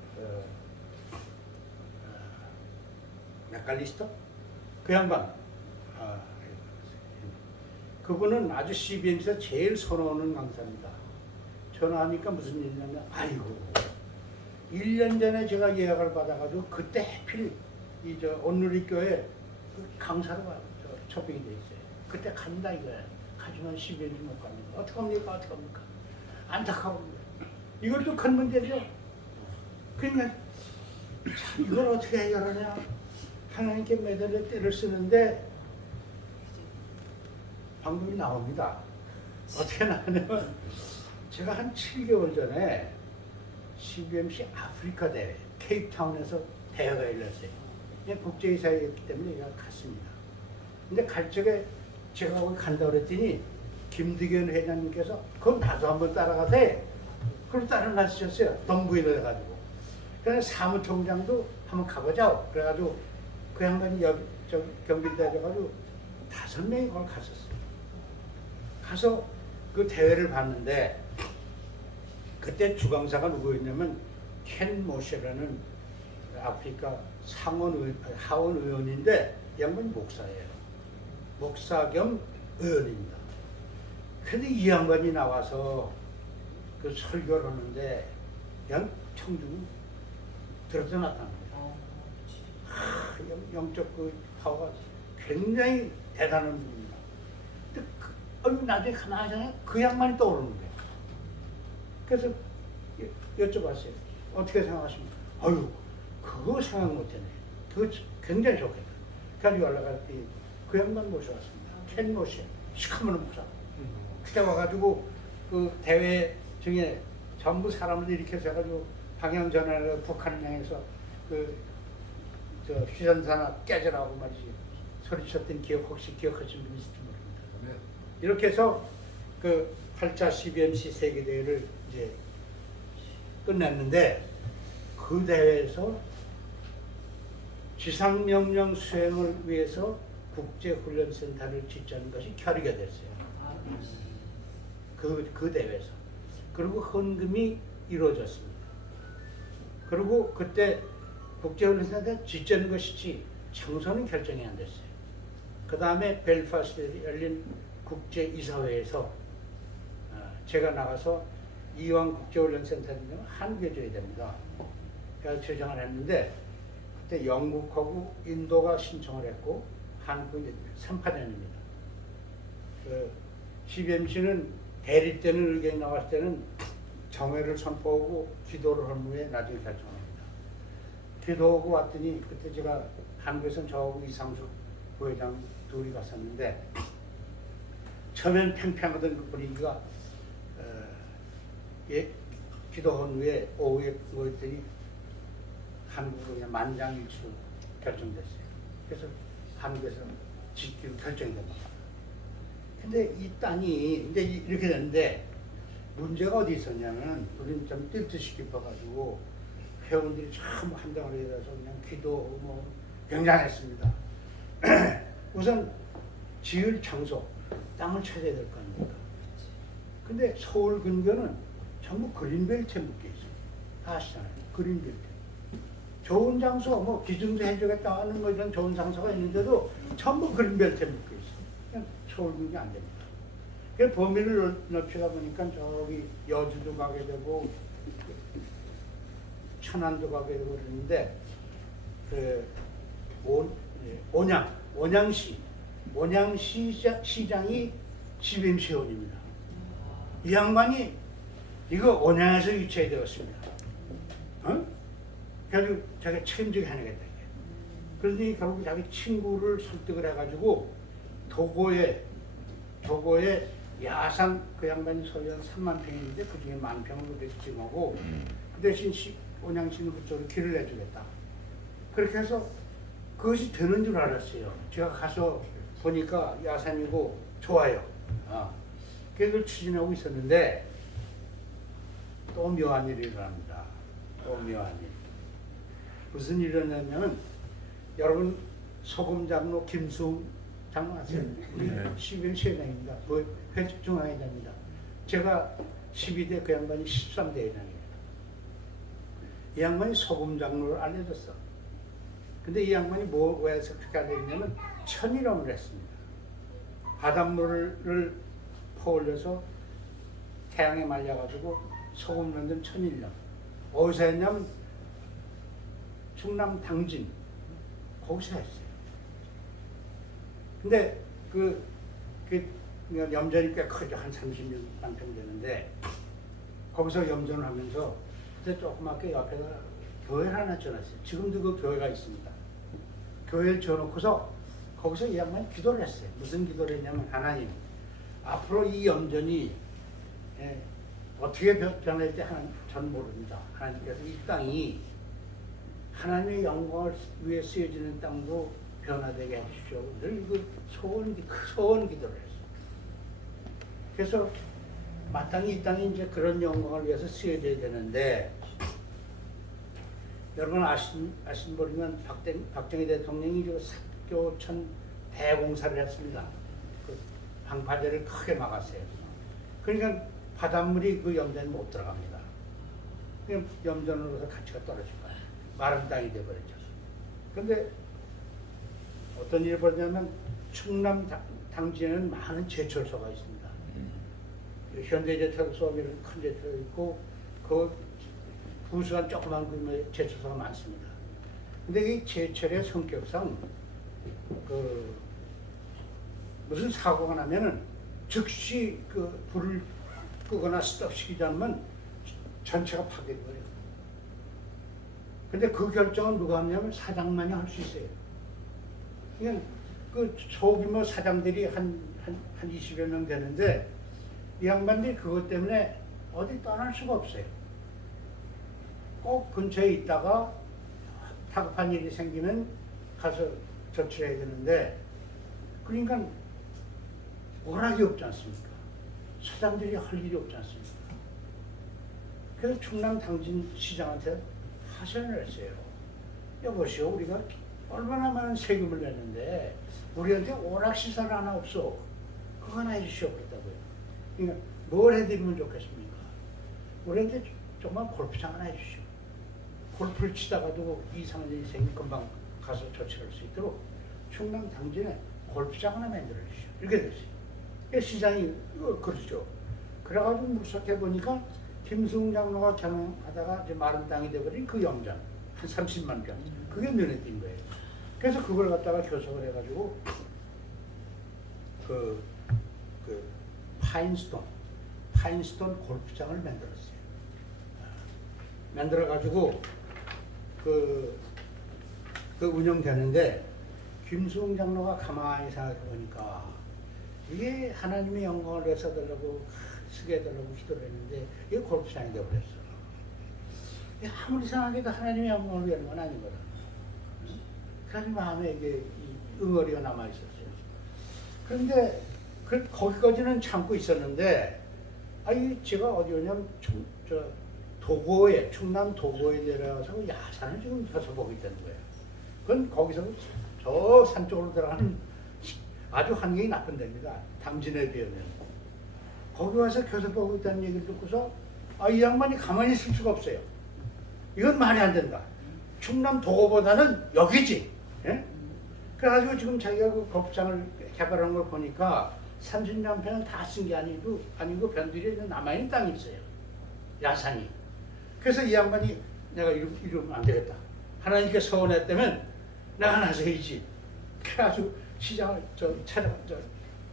맥갈리스터? 그 양반. 그분은 아주 CBN에서 제일 선호하는 강사입니다. 전화하니까 무슨 일이냐면 아이고 1년 전에 제가 예약을 받아가지고 그때 하필 온누리교회 그 강사로 접빙이 돼 있어요. 그때 간다 이거야. 하지만 CBN이 못 갑니다. 어떡합니까? 안타까워요. 이것도 큰 문제죠. 그러니까 이걸 어떻게 해결하냐. 하나님께 매달려 때를 쓰는데 방법이 나옵니다. 어떻게 나오냐면 제가 한 7개월 전에 CBMC 아프리카 대회 케이프타운에서 대회가 열렸어요. 국제이사였기 때문에 제가 갔습니다. 근데 갈 적에 제가 거기 간다고 그랬더니 김득현 회장님께서 그럼 나도 한번 따라가세. 그럼 따라가셨어요. 동부인을 해가지고. 그래서 사무총장도 한번 가보자. 그래가지고 그 양반이 경비대 해가지고 5명이 거기 갔었어요. 가서 그 대회를 봤는데 그때 주강사가 누구였냐면 켄 모셰라는 아프리카 하원 의원인데 양반이 목사예요. 목사 겸 의원입니다. 근데 이 양반이 나와서 그 설교를 하는데 그냥 청중이 들어서 나타납니다. 영적 그 파워가 굉장히 대단한 분입니다. 나중에 하나 그 양반이 떠오르는 거예요. 그래서 여쭤봤어요. 어떻게 생각하십니까? 아유, 그거 생각 못했네. 그거 굉장히 좋겠다. 그래서 연락할 때 그 양반 모셔왔습니다. 켄 모셔. 시커먼 목사. 그때 와가지고 그 대회 중에 전부 사람들 이렇게 해가지고 방향 전환을 북한을 향해서 휴전사나 깨져라고 말이지 소리쳤던 기억 혹시 기억하시는 분 있을지 모릅니다. 이렇게 해서 그 8차 CBMC 세계대회를 이제 끝냈는데 그 대회에서 지상명령 수행을 위해서 국제훈련센터를 짓자는 것이 결의가 됐어요. 그 대회에서. 그리고 헌금이 이루어졌습니다. 그리고 그때 국제훈련센터 짓자는 것이지 장소는 결정이 안 됐어요. 그 다음에 벨파스트에 열린 국제이사회에서 제가 나가서 이왕 국제훈련센터는 한국에 줘야 됩니다. 그래서 제정을 했는데 그때 영국하고 인도가 신청을 했고 한국이 3파전입니다. 그 CBMC는 대리 때는 의견이 나왔을 때는 정회를 선포하고 기도를 한 후에 나중에 결정합니다. 기도하고 왔더니 그때 제가 한국에서는 저하고 이상숙 부회장 둘이 갔었는데 처음엔 팽팽하던 그 분위기가 기도한 후에 오후에 모였더니 한국으로 그냥 만장일치로 결정됐어요. 그래서 한국에서 짓기로 결정이 됩니다. 근데 이 땅이 이제 이렇게 됐는데 문제가 어디 있었냐면 우리는 좀 뜰뜻이 깊어가지고 회원들이 참 한장을 해서 그냥 기도 뭐 굉장했습니다. 우선 지을 장소 땅을 찾아야 될 거 아닙니까? 근데 서울 근교는 전부 그린벨트에 묶여 있어요. 다 아시잖아요. 그린벨트. 좋은 장소, 뭐 기증도 해주겠다 하는 거 이런 좋은 장소가 있는데도 전부 그린벨트에 묶여 있어요. 그냥 서울 근교 안 됩니다. 그 범위를 넓히다 보니까 저기 여주도 가게 되고 천안도 가게 되고 그러는데 그 온양시 시장이 CBMC 회원입니다. 이 양반이 이거 온양에서 유치해 되었습니다. 그래서 자기가 책임지게 해내겠다. 그러더니 결국 자기 친구를 설득을 해가지고 도고에 야산 그 양반이 소유한 3만 평인데 그 중에 10,000평을 그렇게 지정하고 그 대신 온양시는 그쪽으로 길을 내주겠다. 그렇게 해서 그것이 되는 줄 알았어요. 제가 가서 보니까 야산이고 좋아요. 그걸 추진하고 있었는데 또 묘한 일이 일어납니다. 또 묘한 일. 무슨 일이 일어나냐면 여러분 소금 장로 김수웅 장로 아세요? 우리 11시 회장입니다. 그 중앙회장입니다. 제가 12대 그 양반이 13대 회장이에요. 이 양반이 소금 장로를 알려줬어. 근데 이 양반이 왜 해서 그렇게 알려줬냐면 천일염을 했습니다. 바닷물을 퍼올려서 태양에 말려가지고 소금 만든 천일염. 어디서 했냐면 충남 당진 거기서 했어요. 근데 그 염전이 꽤 크죠. 한 30만 평 되는데 거기서 염전을 하면서 그때 조그맣게 옆에다 교회를 하나 지어놨어요. 지금도 그 교회가 있습니다. 교회를 지어놓고서 거기서 이 양반이 기도를 했어요. 무슨 기도를 했냐면 하나님 앞으로 이 염전이 어떻게 변할지 전 모릅니다. 하나님께서 이 땅이 하나님의 영광을 위해 쓰여지는 땅으로 변화되게 해주십시오. 늘 그 소원 기도를 했어요. 그래서 마땅히 이 땅이 이제 그런 영광을 위해서 쓰여져야 되는데 여러분 아신 모르면 박정희 대통령이 삽교천 대공사를 했습니다. 그 방파제를 크게 막았어요. 그러니까 바닷물이 그 염전에 못 들어갑니다. 그냥 염전으로서 가치가 떨어질 거예요. 마른 땅이 되어버렸죠. 그런데 어떤 일이 벌어졌냐면 충남 당진에는 많은 제철소가 있습니다. 현대제철소라는 큰 제철소 있고 그 부수한 조그만 규모의 제철소가 많습니다. 근데 이 제철의 성격상 무슨 사고가 나면은 즉시 그 불을 끄거나 스톱시키지 않으면 전체가 파괴돼버려요. 근데 그 결정은 누가 하냐면 사장만이 할 수 있어요. 그냥 그 소규모 사장들이 한 20여 명 되는데 이 양반들이 그것 때문에 어디 떠날 수가 없어요. 꼭 근처에 있다가 다급한 일이 생기면 가서 조치해야 되는데 그러니까 오락이 없지 않습니까? 사장들이 할 일이 없지 않습니까? 그래서 충남 당진 시장한테 하소연을 했어요. 여보시오, 우리가 얼마나 많은 세금을 냈는데 우리한테 오락시설 하나 없어. 그거 하나 해주시오 그랬다고요. 그러니까 뭘 해드리면 좋겠습니까? 우리한테 정말 골프장 하나 해주시오. 골프를 치다가도 이상한 일이 생기면 금방 가서 조치할 수 있도록 충남 당진에 골프장 하나 만들어 주시오. 이렇게 됐어요. 시장이 그러죠. 그래가지고 물석해 보니까 김승 장로가 경영하다가 이제 마른 땅이 돼버린 그 영장 한 30만 평 그게 눈에 띈 거예요. 그래서 그걸 갖다가 교섭을 해가지고 그 파인스톤 골프장을 만들었어요. 만들어가지고 그 운영되는데 김수웅 장로가 가만히 생각해 보니까 이게 하나님의 영광을 위해서 달라고 쓰게 해달라고 기도를 했는데 이게 골프장이 되어버렸어. 아무리 생각해도 하나님의 영광을 위한 건 아니거든. 그래서 마음에 이게 응어리가 남아있었어요. 그런데 거기까지는 참고 있었는데 제가 어디 오냐면 도고에 충남 도고에 내려가서 야산을 지금 펴서보고 있다는 거예요. 그건 거기서 저 산 쪽으로 들어가는 아주 환경이 나쁜 데입니다. 당진에 비하면. 거기 와서 교섭하고 있다는 얘기를 듣고서 이 양반이 가만히 있을 수가 없어요. 이건 말이 안 된다. 충남 도고보다는 여기지. 예? 그래가지고 지금 자기가 그 골프장을 개발한 걸 보니까 30년 편은 다 쓴 게 아니고 변두리에 남아있는 땅이 있어요. 야산이. 그래서 이 양반이 내가 이러면 안 되겠다. 하나님께 서운했다면 내가 하나 해야지. 그래가지고 시장을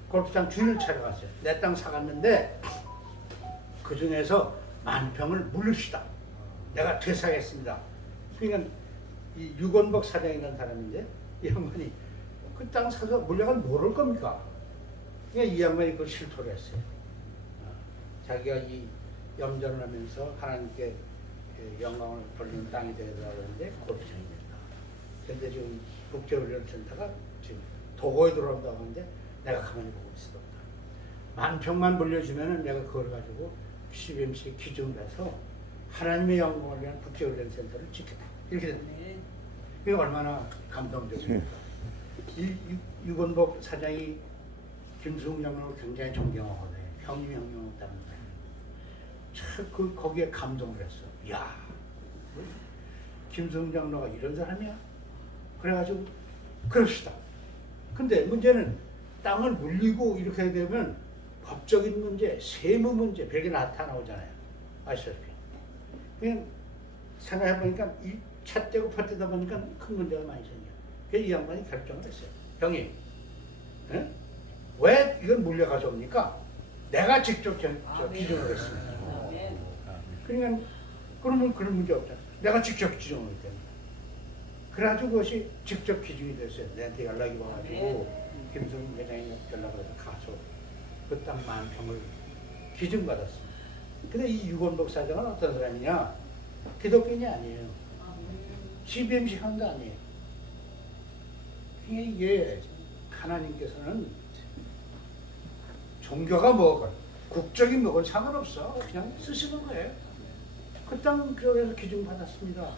골프장 주인을 찾아갔어요. 내 땅 사갔는데 그 중에서 10,000평을 물릅시다. 내가 퇴사하겠습니다. 그러니까 이 유건복 사장이라는 사람인데 이 양반이 그 땅 사서 물려가면 모를 겁니까? 그러니까 이 양반이 그걸 실토를 했어요. 자기가 이 염전을 하면서 하나님께 영광을 돌리는 땅이 되어야 하는데 골프장이 됐다. 그런데 지금 국제훈련센터가 지금 도고에 들어온다고 하는데 내가 가만히 보고 있을 수 없다. 10,000평만 물려주면은 내가 그걸 가지고 CBMC 기준을 해서 하나님의 영광을 위한 국제훈련센터를 짓겠다. 이렇게 됐네. 이게 얼마나 감동적입니까? 이 유건복 사장이 김수웅 장로를 굉장히 존경하거든요. 형님이 형님했다는 거예요. 참 거기에 감동을 했어. 야, 김수웅 장로가 이런 사람이야? 그래가지고 그럽시다. 근데 문제는 땅을 물리고 이렇게 되면 법적인 문제, 세무 문제 별게 나타나오잖아요. 아시다시피. 그냥 생각해보니까 이 찻대고 팥대다 보니까 큰 문제가 많이 생겨. 그래서 이 양반이 결정을 했어요. 형님, 왜 이걸 물려가져옵니까? 내가 직접 기증을 했습니다. 그러니까 그러면 그런 문제 없잖아. 내가 직접 기증을 했다는 거야. 그래가지고 그것이 직접 기증이 됐어요. 내한테 연락이 와가지고 김승 회장이 연락을 해서 가서 그 땅 10,000평을 기증받았습니다. 근데 이 유건복 사장은 어떤 사람이냐? 기독교인이 아니에요. CBMC 한도 아니에요. 이게 하나님께서는 종교가 뭐건 국적인 뭐건 상관없어. 그냥 쓰시는 거예요. 그 땅 그래서 기증받았습니다.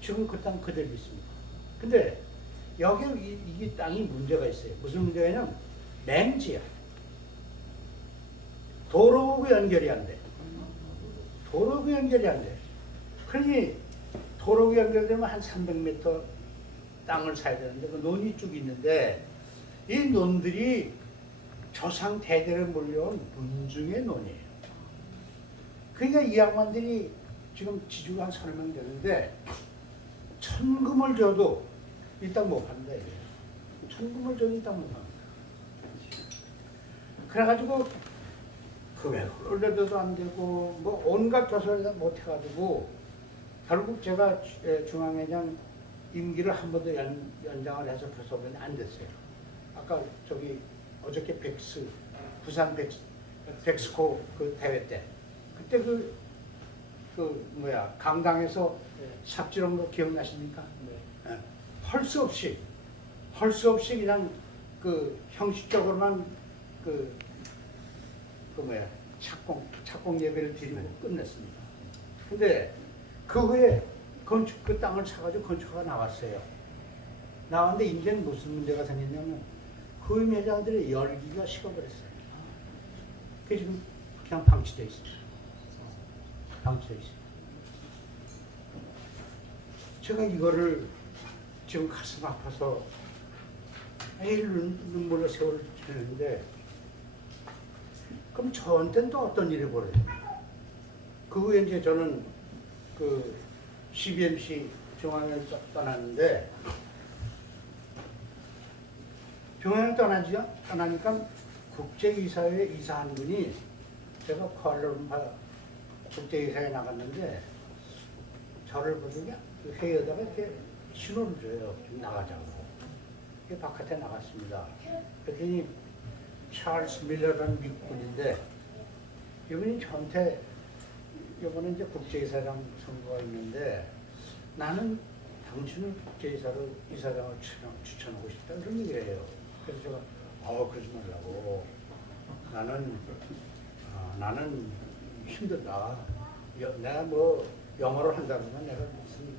지금 그 땅 그대로 있습니다. 근데 여기 이 땅이 문제가 있어요. 무슨 문제가 있냐면 맹지야. 도로하고 연결이 안 돼. 도로하고 연결이 안 돼. 그러니 도로하고 연결되면 한 300m 땅을 사야 되는데 그 논이 쭉 있는데 이 논들이 조상 대대로 몰려온 문중의 논이에요. 그러니까 이 양반들이 지금 지주가 한 30명 되는데 천금을 줘도 이 땅 못 판다 이거예요. 천금을 줘도 이 땅 못 판다. 그래가지고 금액을 올려도 안 되고 뭐 온갖 조사를 못 해가지고 결국 제가 중앙회장 임기를 한 번 더 연장을 해서 교섭은 안 됐어요. 아까 어저께 부산 백스코 그 대회 때 그때 강당에서 삽질한 거 기억나십니까? 네. 할 수 없이 그냥 형식적으로만 착공 예배를 드리고 끝냈습니다. 근데 그 후에 그 땅을 사가지고 건축가가 나왔어요. 나왔는데 이제는 무슨 문제가 생겼냐면 그 매장들의 열기가 식어버렸어요. 그게 지금 그냥 방치되어 있습니다. 방치되어 있어요. 제가 이거를 지금 가슴 아파서 매일 눈물로 세월을 지내는데 그럼 저한테는 또 어떤 일이 벌어져요? 그 후에 이제 저는 그 CBMC 중앙을 떠났는데 중앙을 떠나니까 국제이사회에 이사한 분이 제가 쿠알라룸푸르 국제이사회에 나갔는데 저를 보더니 그 회의에다가 이렇게 신호를 줘요. 좀 나가자고. 바깥에 나갔습니다. 그랬더니 찰스 밀러라는 미국 분인데 이분이 저한테 이번에 이제 국제이사장 선거가 있는데 나는 당신을 국제이사로 이사장을 추천하고 싶다 그런 얘기예요. 그래서 제가 그러지 말라고 나는 힘들다. 내가 뭐 영어를 한다면 내가 무슨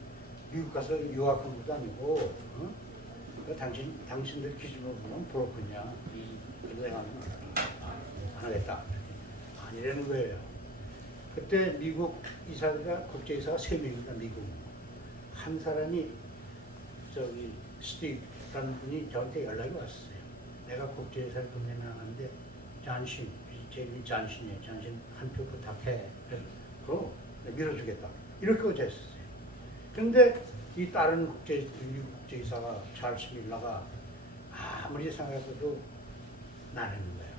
미국 가서 유학한 것도 아니고 당신들 기준으로 보면 부럽겠냐. 그래서 내가 안 하겠다. 아니라는 거예요. 그때 미국 이사가 국제이사가 3명입니다. 미국. 한 사람이 저기 스티브라는 분이 저한테 연락이 왔어요. 내가 국제이사를 보내면 하는데 잔신, 제일 잔신이에요. 잔신 한 표 부탁해. 그래서 그럼 밀어주겠다. 이렇게 어쨌었어요. 그런데 이 다른 미국 국제이사가 찰스 밀러가 아무리 생각해도 나라는 거예요.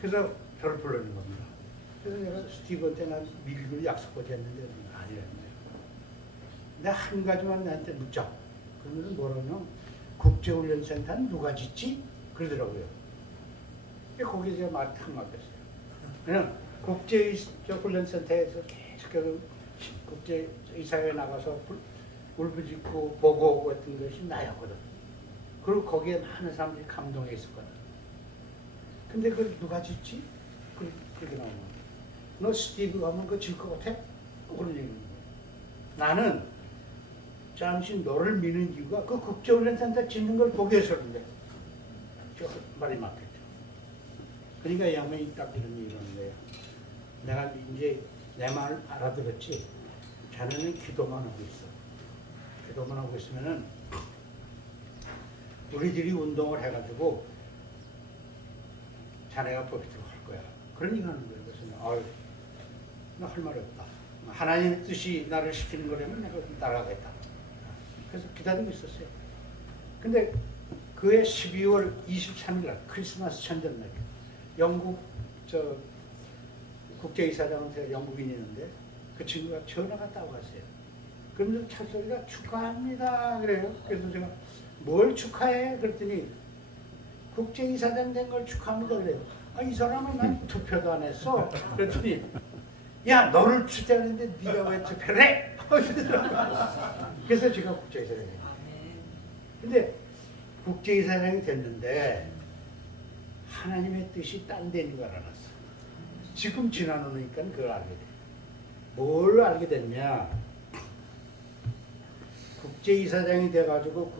그래서 저를 불러낸 겁니다. 그래서 내가 스티브한테 난 미국을 약속하지 했는데 아니라는 거예요. 내가 한 가지만 나한테 묻자. 그러면 뭐라면 국제훈련센터는 누가 짓지? 그러더라고요. 거기서 제가 말 한마디 했어요. 그냥 국제훈련센터에서 계속 국제이사회에 나가서 울부짖고 보고오고 했던 것이 나였거든. 그리고 거기에 많은 사람들이 감동해 있었거든. 근데 그걸 누가 짓지? 그렇게 나오는 거야. 너 스티브 하면 그거 질 것 같아? 그런 얘기는 거야. 나는 잠시 너를 미는 이유가 그 국제훈련센터 짓는 걸 보기 위해서인데 저 말이 맞겠죠. 그러니까 이 양반이 딱 이런 얘기를 하는 거예요. 내가 이제 내 말 알아들었지? 자네는 기도만 하고 있어. 기도만 하고 있으면은 우리들이 운동을 해가지고 자네가 뽑히도록 할 거야. 그런 얘기 하는 거예요. 그래서 나 할 말이 없다. 하나님의 뜻이 나를 시키는 거라면 내가 따라가겠다. 그래서 기다리고 있었어요. 근데 그해 12월 23일 날 크리스마스 전전날 영국 국제이사장한테 영국인이 있는데 그 친구가 전화가 따고 갔어요. 그러면서 찰소리가 축하합니다 그래요. 그래서 제가 뭘 축하해? 그랬더니 국제이사장 된 걸 축하합니다 그래요. 이 사람은 난 투표도 안 했어. 그랬더니 야 너를 추천했는데 네가 왜 투표를 해? 그래서 제가 국제이사장이 됐어요. 근데 국제이사장이 됐는데 하나님의 뜻이 딴 데인 걸 알았어. 지금 지나노니까 그걸 알게 돼. 뭘 알게 됐냐? 국제이사장이 돼가지고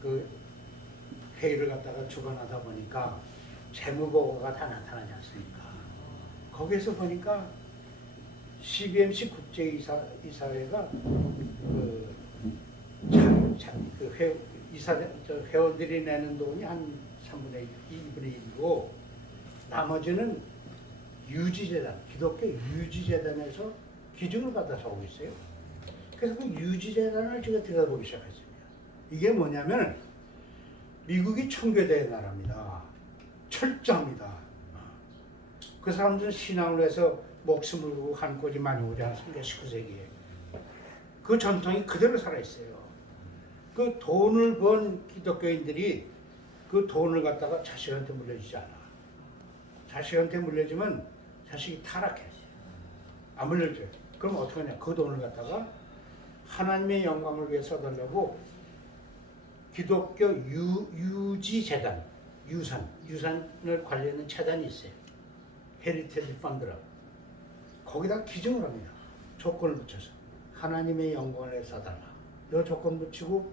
그 회의를 갖다가 주관하다 보니까 재무보고가 다 나타나지 않습니까? 거기에서 보니까 CBMC 국제이사회가 회원들이 내는 돈이 한 3분의 2분의 1이고 나머지는 유지재단, 기독교 유지재단에서 기증을 받아서 오고 있어요. 그래서 그 유지재단을 제가 들여다보기 시작했습니다. 이게 뭐냐면 미국이 청교도의 나라입니다. 철저합니다. 그 사람들은 신앙을 위해서 목숨을 걸고 한 꼬지 많이 오지 않습니까? 19세기에. 그 전통이 그대로 살아있어요. 그 돈을 번 기독교인들이 그 돈을 갖다가 자식한테 물려주지 않아. 자식한테 물려주면 자식이 타락해. 안 물려줘요. 그럼 어떻게 하냐. 그 돈을 갖다가 하나님의 영광을 위해 써달라고 기독교 유지재단, 유산을 관리하는 재단이 있어요. 헤리테지 펀드라고. 거기다 기증을 합니다. 조건을 붙여서 하나님의 영광을 위해서 달라. 이 조건 붙이고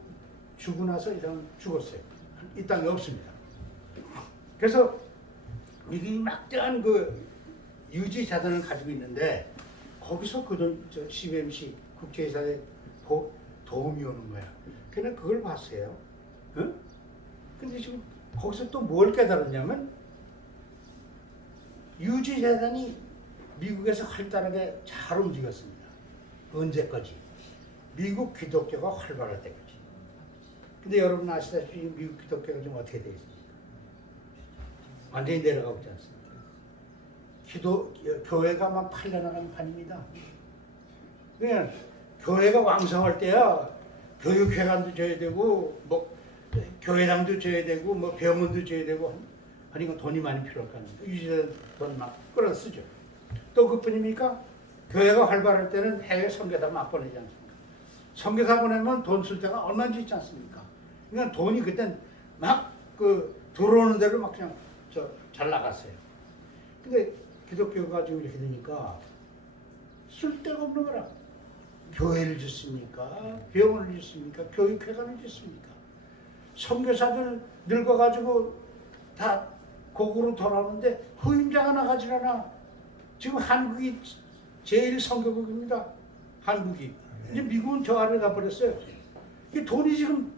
주고 나서 이 사람은 죽었어요. 이 땅에 없습니다. 그래서 미국이 막대한 그 유지 자산을 가지고 있는데 거기서 저 CBMC 국제회사에 도움이 오는 거야. 그냥 그걸 봤어요. 응? 근데 지금 거기서 또 뭘 깨달았냐면 유지 자산이 미국에서 활달하게 잘 움직였습니다. 언제까지? 미국 기독교가 활발할 때까지. 근데 여러분 아시다시피 미국 기독교가 지금 어떻게 되어 있습니까? 완전히 내려가고 있지 않습니까? 교회가 막 팔려나가는 판입니다. 그냥 교회가 왕성할 때야 교육회관도 줘야 되고 뭐 교회당도 줘야 되고 뭐 병원도 줘야 되고 하니까 돈이 많이 필요할 거 아닙니까? 유지된 돈 막 끌어 쓰죠. 또 그뿐입니까? 교회가 활발할 때는 해외 선교사 막 보내지 않습니까? 선교사 보내면 돈 쓸 데가 얼마인지 있지 않습니까? 그러니까 돈이 그땐 막 그 들어오는 대로 막 그냥 잘 나갔어요. 근데 기독교가 지금 이렇게 되니까 쓸 데가 없는 거라. 교회를 짓습니까? 병원을 짓습니까? 교육회관을 짓습니까? 선교사들 늙어가지고 다 고국으로 돌아오는데 후임자가 나가질 않아. 지금 한국이 제일 선교국입니다. 한국이. 이제 미국은 저 아래 가버렸어요. 이 돈이 지금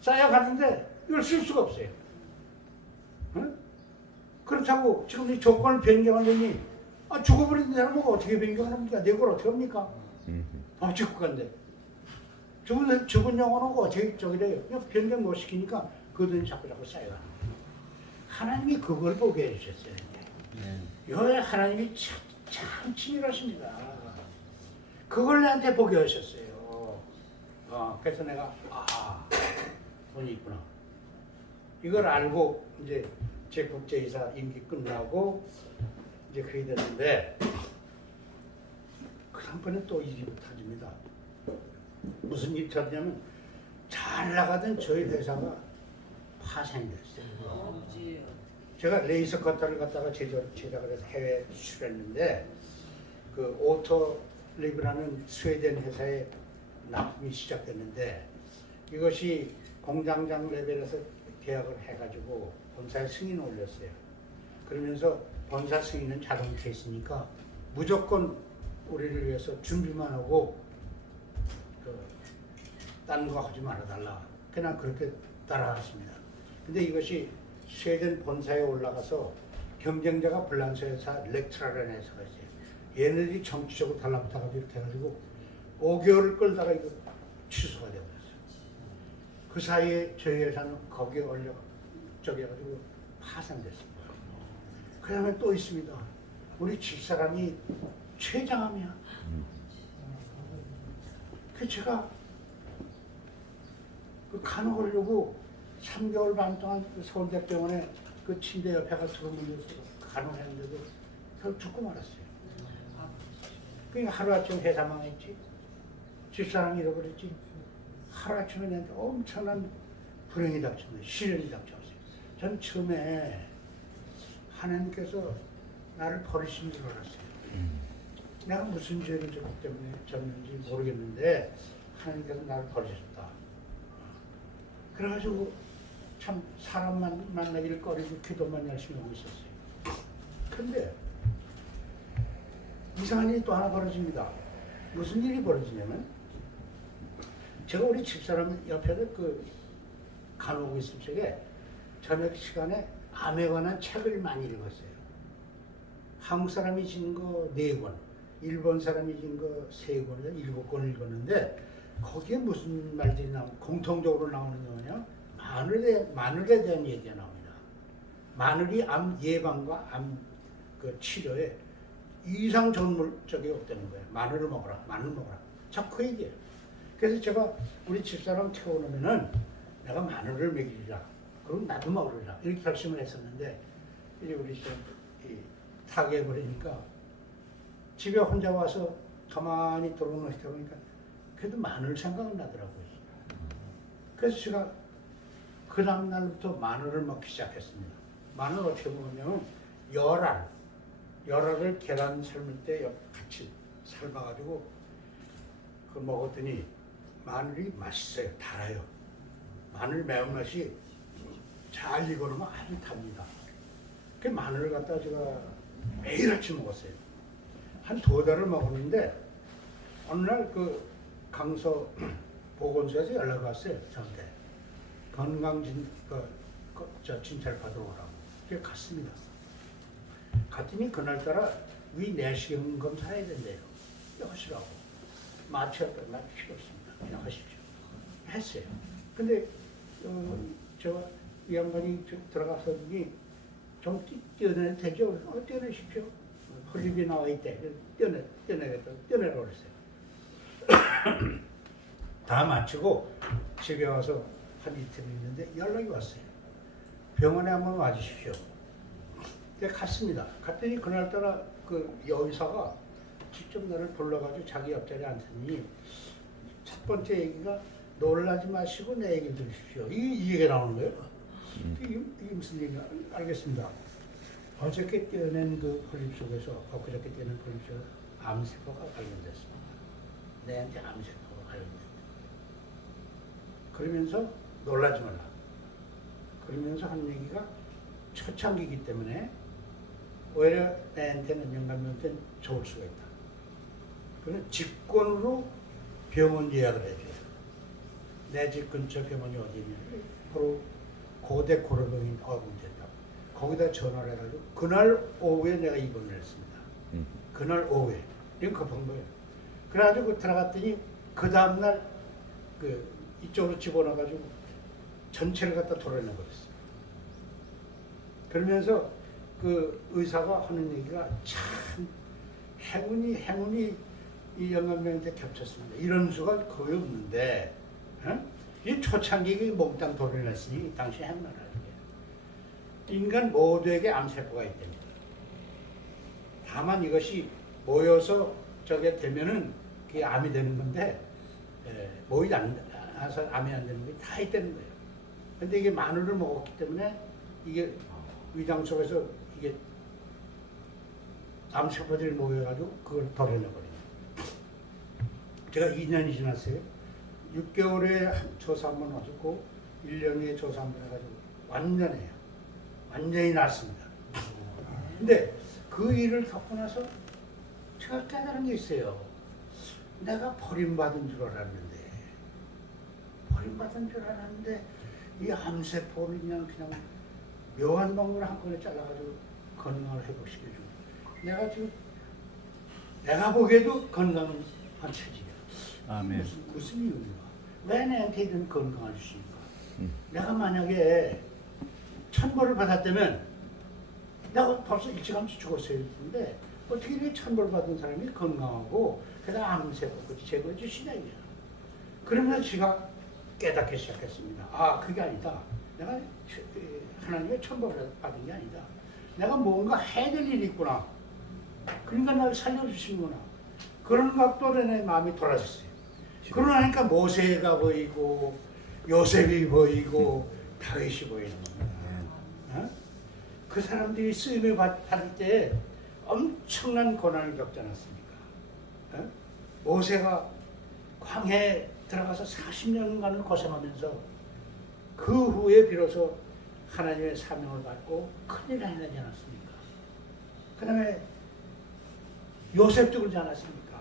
쌓여가는데 이걸 쓸 수가 없어요. 응? 그렇다고 지금 이 조건을 변경하려니 죽어버린 사람은 어떻게 변경합니까? 내걸 어떻게 합니까? 법치국가인데 죽은 영혼은 어떻게 저기래요? 변경 못 시키니까 그 돈이 자꾸 쌓여가는 거예요. 하나님이 그걸 보게 해주셨어요. 여기 하나님이 참 친밀하십니다. 그걸 나한테 보게 하셨어요. 그래서 내가 돈이 있구나. 이걸 알고 이제 제 국제이사 임기 끝나고 이제 그게 됐는데 그 다음번에 또 일이 터집니다. 무슨 일이 터지냐면 잘 나가던 저희 회사가 파산이 됐어요. 제가 레이서 커터를 갖다가 제작을 해서 해외 수출했는데 그 오토리브라는 스웨덴 회사에 납품이 시작됐는데 이것이 공장장 레벨에서 계약을 해가지고 본사에 승인을 올렸어요. 그러면서 본사 승인은 자동차 있으니까 무조건 우리를 위해서 준비만 하고 딴 거 하지 말아달라. 그냥 그렇게 따라갔습니다. 근데 이것이 스웨덴 본사에 올라가서 경쟁자가 불란서 회사 렉트라라는 회사가 있어요. 얘네들이 정치적으로 달라붙어가지고 이렇게 해가지고 5개월을 끌다가 이거 취소가 되어버렸어요. 그 사이에 저희 회사는 거기에 저기 해가지고 파산됐습니다. 그 다음에 또 있습니다. 우리 집사람이 췌장암이야. 그 제가 그 간호하려고 3개월 반 동안 그 서울대병원에 그 침대 옆에 가서 들어오면서 간호했는데도 결국 죽고 말았어요. 그러니까 하루아침에 회사 망했지. 집사람이 잃어버렸지. 하루아침에 내한테 엄청난 불행이 닥쳤어요. 시련이 닥쳤어요. 전 처음에 하나님께서 나를 버리신 줄 알았어요. 내가 무슨 죄를 졌는지 모르겠는데 하나님께서 나를 버리셨다. 그래가지고 참 사람만 만나기를 꺼리고 기도만 열심히 하고 있었어요. 근데 이상한 일이 또 하나 벌어집니다. 무슨 일이 벌어지냐면 제가 우리 집사람 옆에서 그 간호하고 있을 적에 저녁 시간에 암에 관한 책을 많이 읽었어요. 한국 사람이 진 거 4권, 일본 사람이 진 거 3권에서 7권을 읽었는데 거기에 무슨 말들이 공통적으로 나오는 게 뭐냐? 마늘에 대한 얘기가 나옵니다. 마늘이 암 예방과 암 그 치료에 이상 좋은 적이 없다는 거예요. 마늘을 먹어라, 마늘 먹어라. 자꾸 그 얘기예요. 그래서 제가 우리 집사람 태워놓으면은 내가 마늘을 먹이리라. 그럼 나도 먹으리라. 이렇게 결심을 했었는데 이제 우리 좀 타개해버리니까 집에 혼자 와서 가만히 들어놓으시다 보니까 그래도 마늘 생각은 나더라고요. 그래서 제가 그 다음날부터 마늘을 먹기 시작했습니다. 마늘 어떻게 먹냐면 열알, 열알을 계란 삶을 때 같이 삶아가지고 그 먹었더니 마늘이 맛있어요. 달아요. 마늘 매운맛이 잘 익어놓으면 아주 답니다. 그 마늘을 갖다 제가 매일 아침 먹었어요. 한 2달을 먹었는데 어느 날 그 강서 보건소에서 연락 왔어요. 저한테 건강진 진찰 받으러 오라고. 그래서 갔습니다. 갔더니 그날따라 위 내시경 검사 해야 된대요. 하시라고. 마취할 거 필요 없습니다. 그냥 하십시오. 했어요. 근데 이 양반이 들어가서니 좀 떼어내도 되죠? 떼어내십시오. 헐립이 나와 있대. 떼어내라고 그랬어요. 다 마치고 집에 와서 한 이틀 있는데 연락이 왔어요. 병원에 한번 와주십시오. 그래서 갔습니다. 갔더니 그날따라 그 여의사가 직접 나를 불러가지고 자기 옆자리에 앉더니 첫 번째 얘기가 놀라지 마시고 내 얘기 들으십시오. 이 얘기가 나오는 거예요. 이게 무슨 얘기가 알겠습니다. 어저께 떼어낸 그 폴립 속에서 엊그저께 떼어낸 폴립 속에서 암세포가 발견됐습니다. 내한테 암세포가 발견됐다. 그러면서 놀라지 말라. 그러면서 한 얘기가 초창기이기 때문에 오히려 내한테는 영감님한테는 좋을 수가 있다. 그는 직권으로 병원 예약을 해줘요. 내 집 근처 병원이 어디냐면 바로 고대 고려병이 됐다고. 거기다 전화를 해가지고 그날 오후에 내가 입원을 했습니다. 그날 오후에. 이건 급한 거예요. 그래가지고 들어갔더니 그 다음날 이쪽으로 집어넣어가지고 전체를 갖다 도려내버렸어요. 그러면서 그 의사가 하는 얘기가 참 행운이 이 영감병한테 겹쳤습니다. 이런 수가 거의 없는데 이 초창기에 몽땅 도려냈으니 당시 행운을 하는 게 인간 모두에게 암세포가 있답니다. 다만 이것이 모여서 저게 되면은 그게 암이 되는 건데 모이지 않아서 암이 안 되는 게 다 있다는 거예요. 근데 이게 마늘을 먹었기 때문에 이게 위장 속에서 이게 암세포들이 모여가지고 그걸 덜어내버려요. 제가 2년이 지났어요. 6개월에 조사 한번 왔었고 1년에 조사 한번 해가지고 완전히 낫습니다. 근데 그 일을 겪고 나서 제가 깨달은 게 있어요. 내가 버림받은 줄 알았는데 이 암세포를 그냥 묘한 방법으로 한꺼번에 잘라가지고 건강을 회복시켜주고 내가 지금 내가 보기에도 건강한 체질이야. 아멘. 무슨 이유야? 왜 내한테 이런 건강을 주십니까? 내가 만약에 천벌을 받았다면 내가 벌써 일찌감치 죽었어야 했는데 어떻게 이렇게 천벌 받은 사람이 건강하고 게다가 암세포까지 제거해 주시냐 이거야. 그러면서 제가 깨닫기 시작했습니다. 아 그게 아니다. 내가 하나님의 천벌을 받은 게 아니다. 내가 뭔가 해야 될 일이 있구나. 그러니까 나를 살려주시는구나. 그런 각도로 내 마음이 돌아섰어요. 그러고 나니까 모세가 보이고 요셉이 보이고 다윗이 보이는 겁니다. 그 사람들이 쓰임을 받을 때 엄청난 고난을 겪지 않았습니까? 모세가 광야에 들어가서 40년간을 고생하면서 그 후에 비로소 하나님의 사명을 받고 큰일을 해내지 않았습니까? 그 다음에 요셉도 그러지 않았습니까?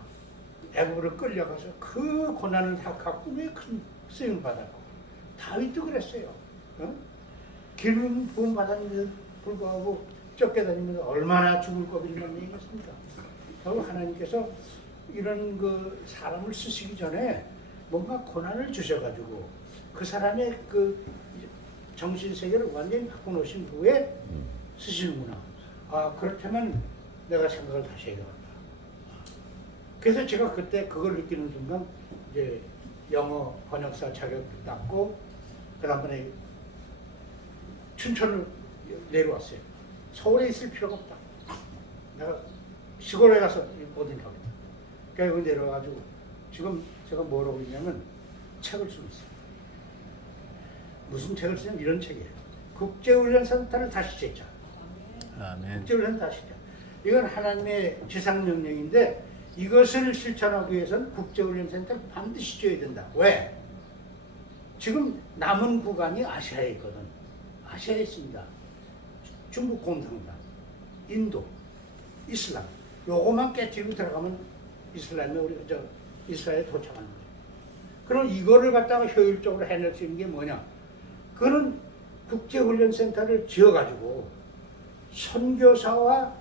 애굽으로 끌려가서 그 고난을 다 갖고 왜 큰 쓰임을 받았고 다윗도 그랬어요. 기름 부음 받았는데 불구하고 쫓겨다니면서 얼마나 죽을 고비를 얘기했습니까? 결국 하나님께서 이런 그 사람을 쓰시기 전에 뭔가 고난을 주셔가지고 그 사람의 그 정신세계를 완전히 바꿔놓으신 후에 쓰시는구나. 아 그렇다면 내가 생각을 다시 해야겠다. 그래서 제가 그때 그걸 느끼는 순간 이제 영어 번역사 자격도 땄고 그 다음에 춘천을 내려왔어요. 서울에 있을 필요가 없다. 내가 시골에 가서 뭐든 하겠다. 그러니까 여기 내려와가지고 지금 제가 뭐라고 있냐면 책을 쓰고 있어요. 무슨 책을 쓰냐면 이런 책이에요. 국제훈련센터를 다시 짓자. 아멘. 국제훈련 다시 짓자. 이건 하나님의 지상명령인데 이것을 실천하기 위해서는 국제훈련센터를 반드시 줘야 된다. 왜? 지금 남은 구간이 아시아에 있거든. 아시아에 있습니다. 중국 공산당, 인도, 이슬람. 요거만 깨뜨리고 들어가면 이슬람에 이스라엘에 도착하는 거예요. 그럼 이거를 갖다가 효율적으로 해낼 수 있는 게 뭐냐? 그는 국제훈련센터를 지어가지고 선교사와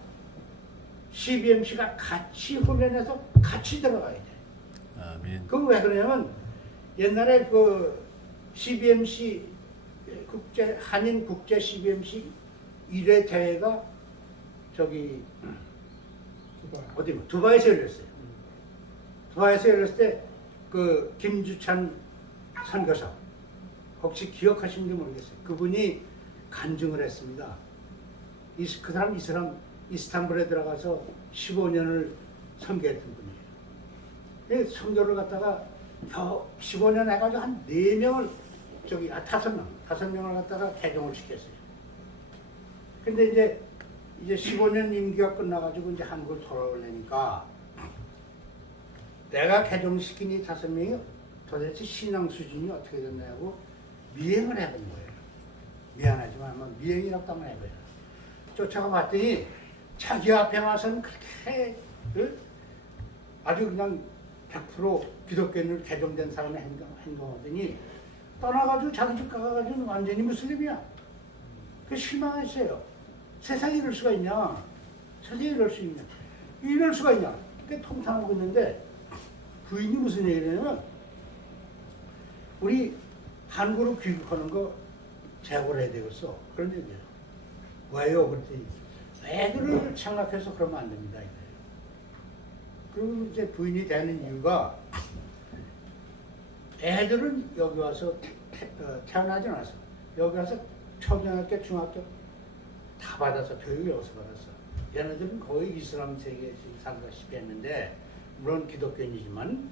CBMC가 같이 훈련해서 같이 들어가야 돼. 아멘. 그건 왜 그러냐면 옛날에 그 CBMC 한인 국제 CBMC 1회 대회가 저기 두바이에서 열렸어요. 두바이에서 열렸을 때 그 김주찬 선교사 혹시 기억하시는지 모르겠어요. 그분이 간증을 했습니다. 이 사람 이스탄불에 들어가서 15년을 선교했던 분이에요. 선교를 갖다가 15년 해가지고 한 4명을 5명을 갖다가 개종을 시켰어요. 근데 이제 15년 임기가 끝나가지고 이제 한국을 돌아오려니까 내가 개종시킨 이 5명이 도대체 신앙 수준이 어떻게 됐냐고 미행을 해본 거예요. 미안하지만 한번 미행이라고 한번 해봐요. 쫓아가 봤더니 자기 앞에 와서는 그렇게 아주 그냥 100% 기독교인으로 개종된 사람의 행동하더니 떠나가지고 자기 집 가가지고 완전히 무슬림이야. 그 실망했어요. 세상에 이럴 수가 있냐? 세상에 이럴 수 있냐? 이럴 수가 있냐? 그게 통탄하고 있는데 부인이 무슨 얘기를 하냐면 우리 한국으로 귀국하는 거 재고를 해야 되겠어. 그런 얘기예요. 왜요? 그랬더니 애들을 생각해서 그러면 안 됩니다. 그리고 이제 부인이 되는 이유가 애들은 여기 와서 태어나지 않았어. 여기 와서 초등학교, 중학교 다 받아서 교육을 여기서 받았어. 얘네들은 거의 이슬람 세계에 살다시피 했는데 물론 기독교인이지만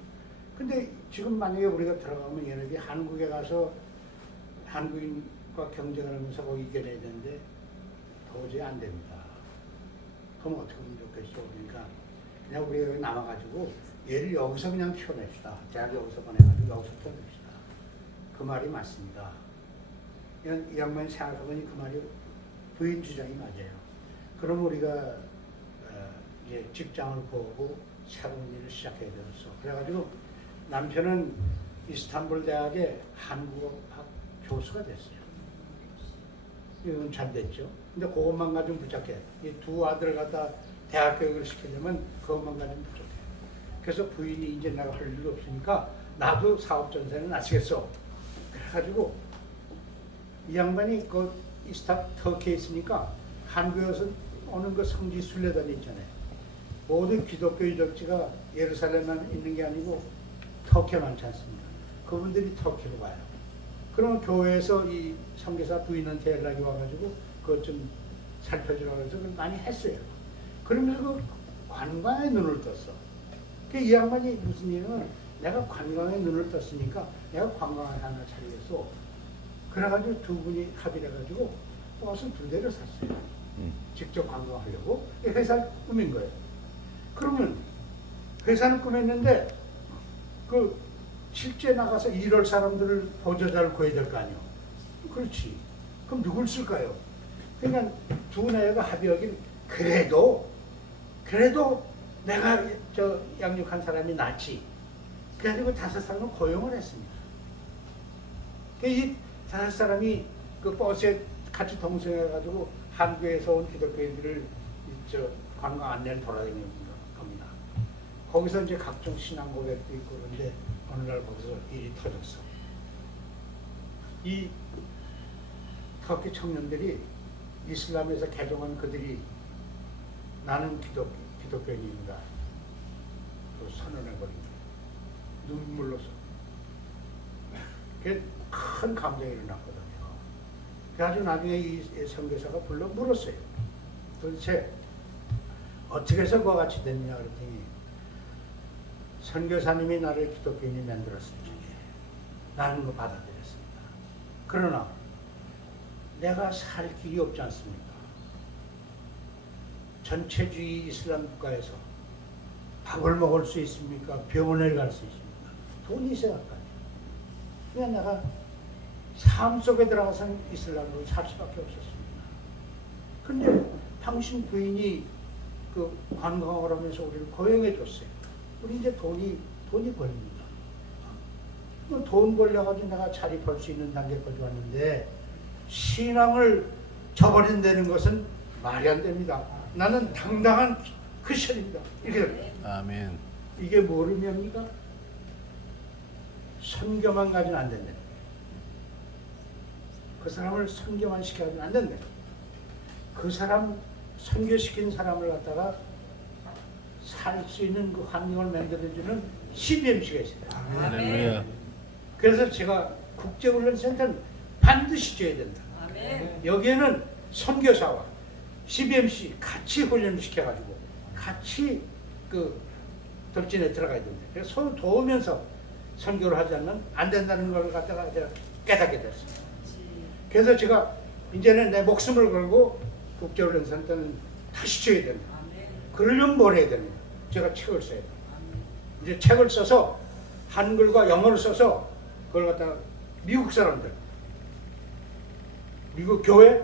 근데 지금 만약에 우리가 들어가면 얘네들이 한국에 가서 한국인과 경쟁을 하면서 거기 이겨내야 되는데 도저히 안 됩니다. 그럼 어떻게 하면 좋겠어? 그러니까 그냥 우리가 여기 남아가지고 얘를 여기서 그냥 키워냅시다. 대학 여기서 보내가지고 여기서 키워냅시다. 그 말이 맞습니다. 이 양반이 생각해보니 그 말이 부인 주장이 맞아요. 그럼 우리가 이제 직장을 구하고 새로운 일을 시작해야 되겠어. 그래가지고 남편은 이스탄불 대학의 한국어학 교수가 됐어요. 이건 잘 됐죠. 근데 그것만 가지고 부족해. 이 두 아들을 갖다 대학 교육을 시키려면 그것만 가지고 부족해. 그래서 부인이 이제 내가 할 일이 없으니까 나도 사업 전세는 나시겠어. 그래가지고 이 양반이 그 터키에 있으니까 한국에서 오는 그 성지 순례단이 있잖아요. 모든 기독교 유적지가 예루살렘만 있는 게 아니고 터키에 많지 않습니까? 그분들이 터키로 가요. 그러면 교회에서 이 선교사 부인한테 연락이 와가지고 그것 좀 살펴주라고 해서 그걸 많이 했어요. 그러면서 그 관광에 눈을 떴어. 이 양반이 무슨 얘기냐면 내가 관광에 눈을 떴으니까 내가 관광을 하나 차리겠어. 그래가지고 두 분이 합의를 해가지고 버스 2대를 샀어요. 직접 관광하려고 회사를 꾸민 거예요. 그러면 회사는 꾸몄는데 그 실제 나가서 일할 사람들을 보조자를 구해야 될 거 아니에요. 그렇지. 그럼 누굴 쓸까요? 그러니까 두 나라가 합의하긴 그래도 내가 양육한 사람이 낫지. 그래가지고 5사람을 고용을 했습니다. 이 5사람이 그 버스에 같이 동승해가지고 한국에서 온 기독교인들을 관광 안내를 돌아다니는 겁니다. 거기서 이제 각종 신앙 고백도 있고 그런데 어느 날 거기서 일이 터졌어. 이 터키 청년들이 이슬람에서 개종한 그들이 나는 기독교인입니다. 또 선언해버린 거예요. 눈물로서. 그게 큰 감정이 일어났거든요. 그래가지고 나중에 이 선교사가 불러 물었어요. 도대체 어떻게 해서 그와 같이 됐냐 그랬더니 선교사님이 나를 기독교인이 만들었을 적에 나는 그거 받아들였습니다. 그러나 내가 살 길이 없지 않습니까? 전체주의 이슬람 국가에서 밥을 먹을 수 있습니까? 병원을 갈 수 있습니까? 돈이 있어야 할 거 아니에요. 그냥 내가 삶 속에 들어가서는 이슬람으로 살 수밖에 없었습니다. 근데 당신 부인이 그 관광을 하면서 우리를 고용해 줬어요. 우리 이제 돈이 벌립니다. 돈 벌려가지고 내가 자립할 수 있는 단계까지 왔는데 신앙을 저버린다는 것은 말이 안 됩니다. 나는 당당한 크리스천입니다. 이렇게 아멘. 이게 뭘 의미합니까? 선교만 가지는 안 된다. 그 사람을 선교만 시켜가지고 안 된다. 그 사람 선교시킨 사람을 갖다가 살 수 있는 그 환경을 만들어주는 CBMC가 있어요. 할렐루야. 그래서 제가 국제훈련센터는 반드시 줘야 된다. 여기에는 선교사와 CBMC 같이 훈련시켜가지고 같이 그 덕진에 들어가야 된다. 그래서 서로 도우면서 선교를 하지 않으면 안 된다는 걸 갖다가 제가 깨닫게 됐습니다. 그래서 제가 이제는 내 목숨을 걸고 국제훈련센터는 다시 줘야 된다. 그러려면 뭘 해야 됩니까? 제가 책을 써야 돼요. 이제 책을 써서 한글과 영어를 써서 그걸 갖다가 미국 사람들, 미국 교회,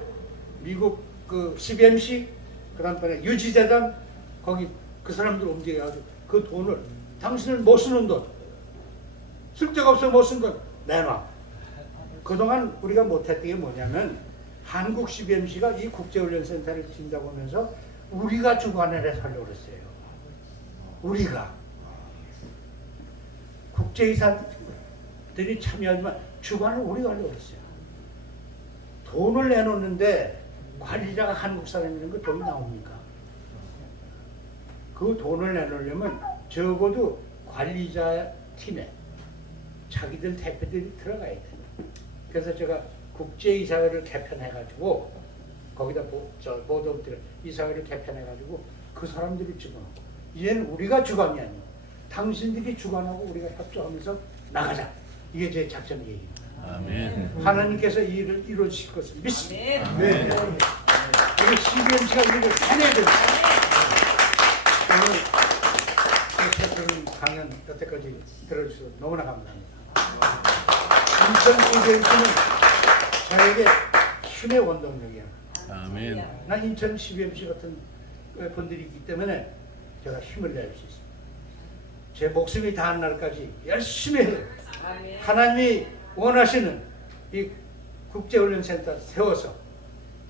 미국 그 CBMC, 그 다음에 유지재단, 거기 그 사람들 움직여가지고 그 돈을 당신은 못 쓰는 돈, 쓸데가 없어 못 쓴 돈 내놔. 그동안 우리가 못했던 게 뭐냐면 한국 CBMC가 이 국제훈련센터를 진다고 하면서 우리가 주관을 해서 하려고 그랬어요. 우리가 국제이사들이 참여하지만 주관을 우리가 하려고 그랬어요. 돈을 내놓는데 관리자가 한국 사람이라는 거 돈이 나옵니까? 그 돈을 내놓으려면 적어도 관리자 팀에 자기들 대표들이 들어가야 돼요. 그래서 제가 국제이사회를 개편해가지고 거기다 보도들 이사회를 개편해가지고 그 사람들이 주관하고 이제는 우리가 주관이 아니고 당신들이 주관하고 우리가 협조하면서 나가자. 이게 제 작전 계획입니다. 아멘. 하나님께서 이 일을 이루어주실 것을 믿습니다. 네. 우리 CBMC가 이를 해내야 됩니다. 오늘 대표님 강연 여태까지 들어주셔서 너무나 감사합니다. 인천 CBMC는 저에게 힘의 원동력이야. 아멘. 난 인천 CBMC 같은 분들이 있기 때문에 제가 힘을 낼 수 있습니다. 제 목숨이 다한 날까지 열심히 해서 하나님이 원하시는 이 국제훈련센터 세워서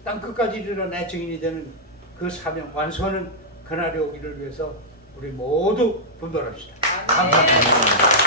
땅끝까지 이르러 내 증인이 되는 그 사명 완수하는 그날이 오기를 위해서 우리 모두 분별합시다. 감사합니다.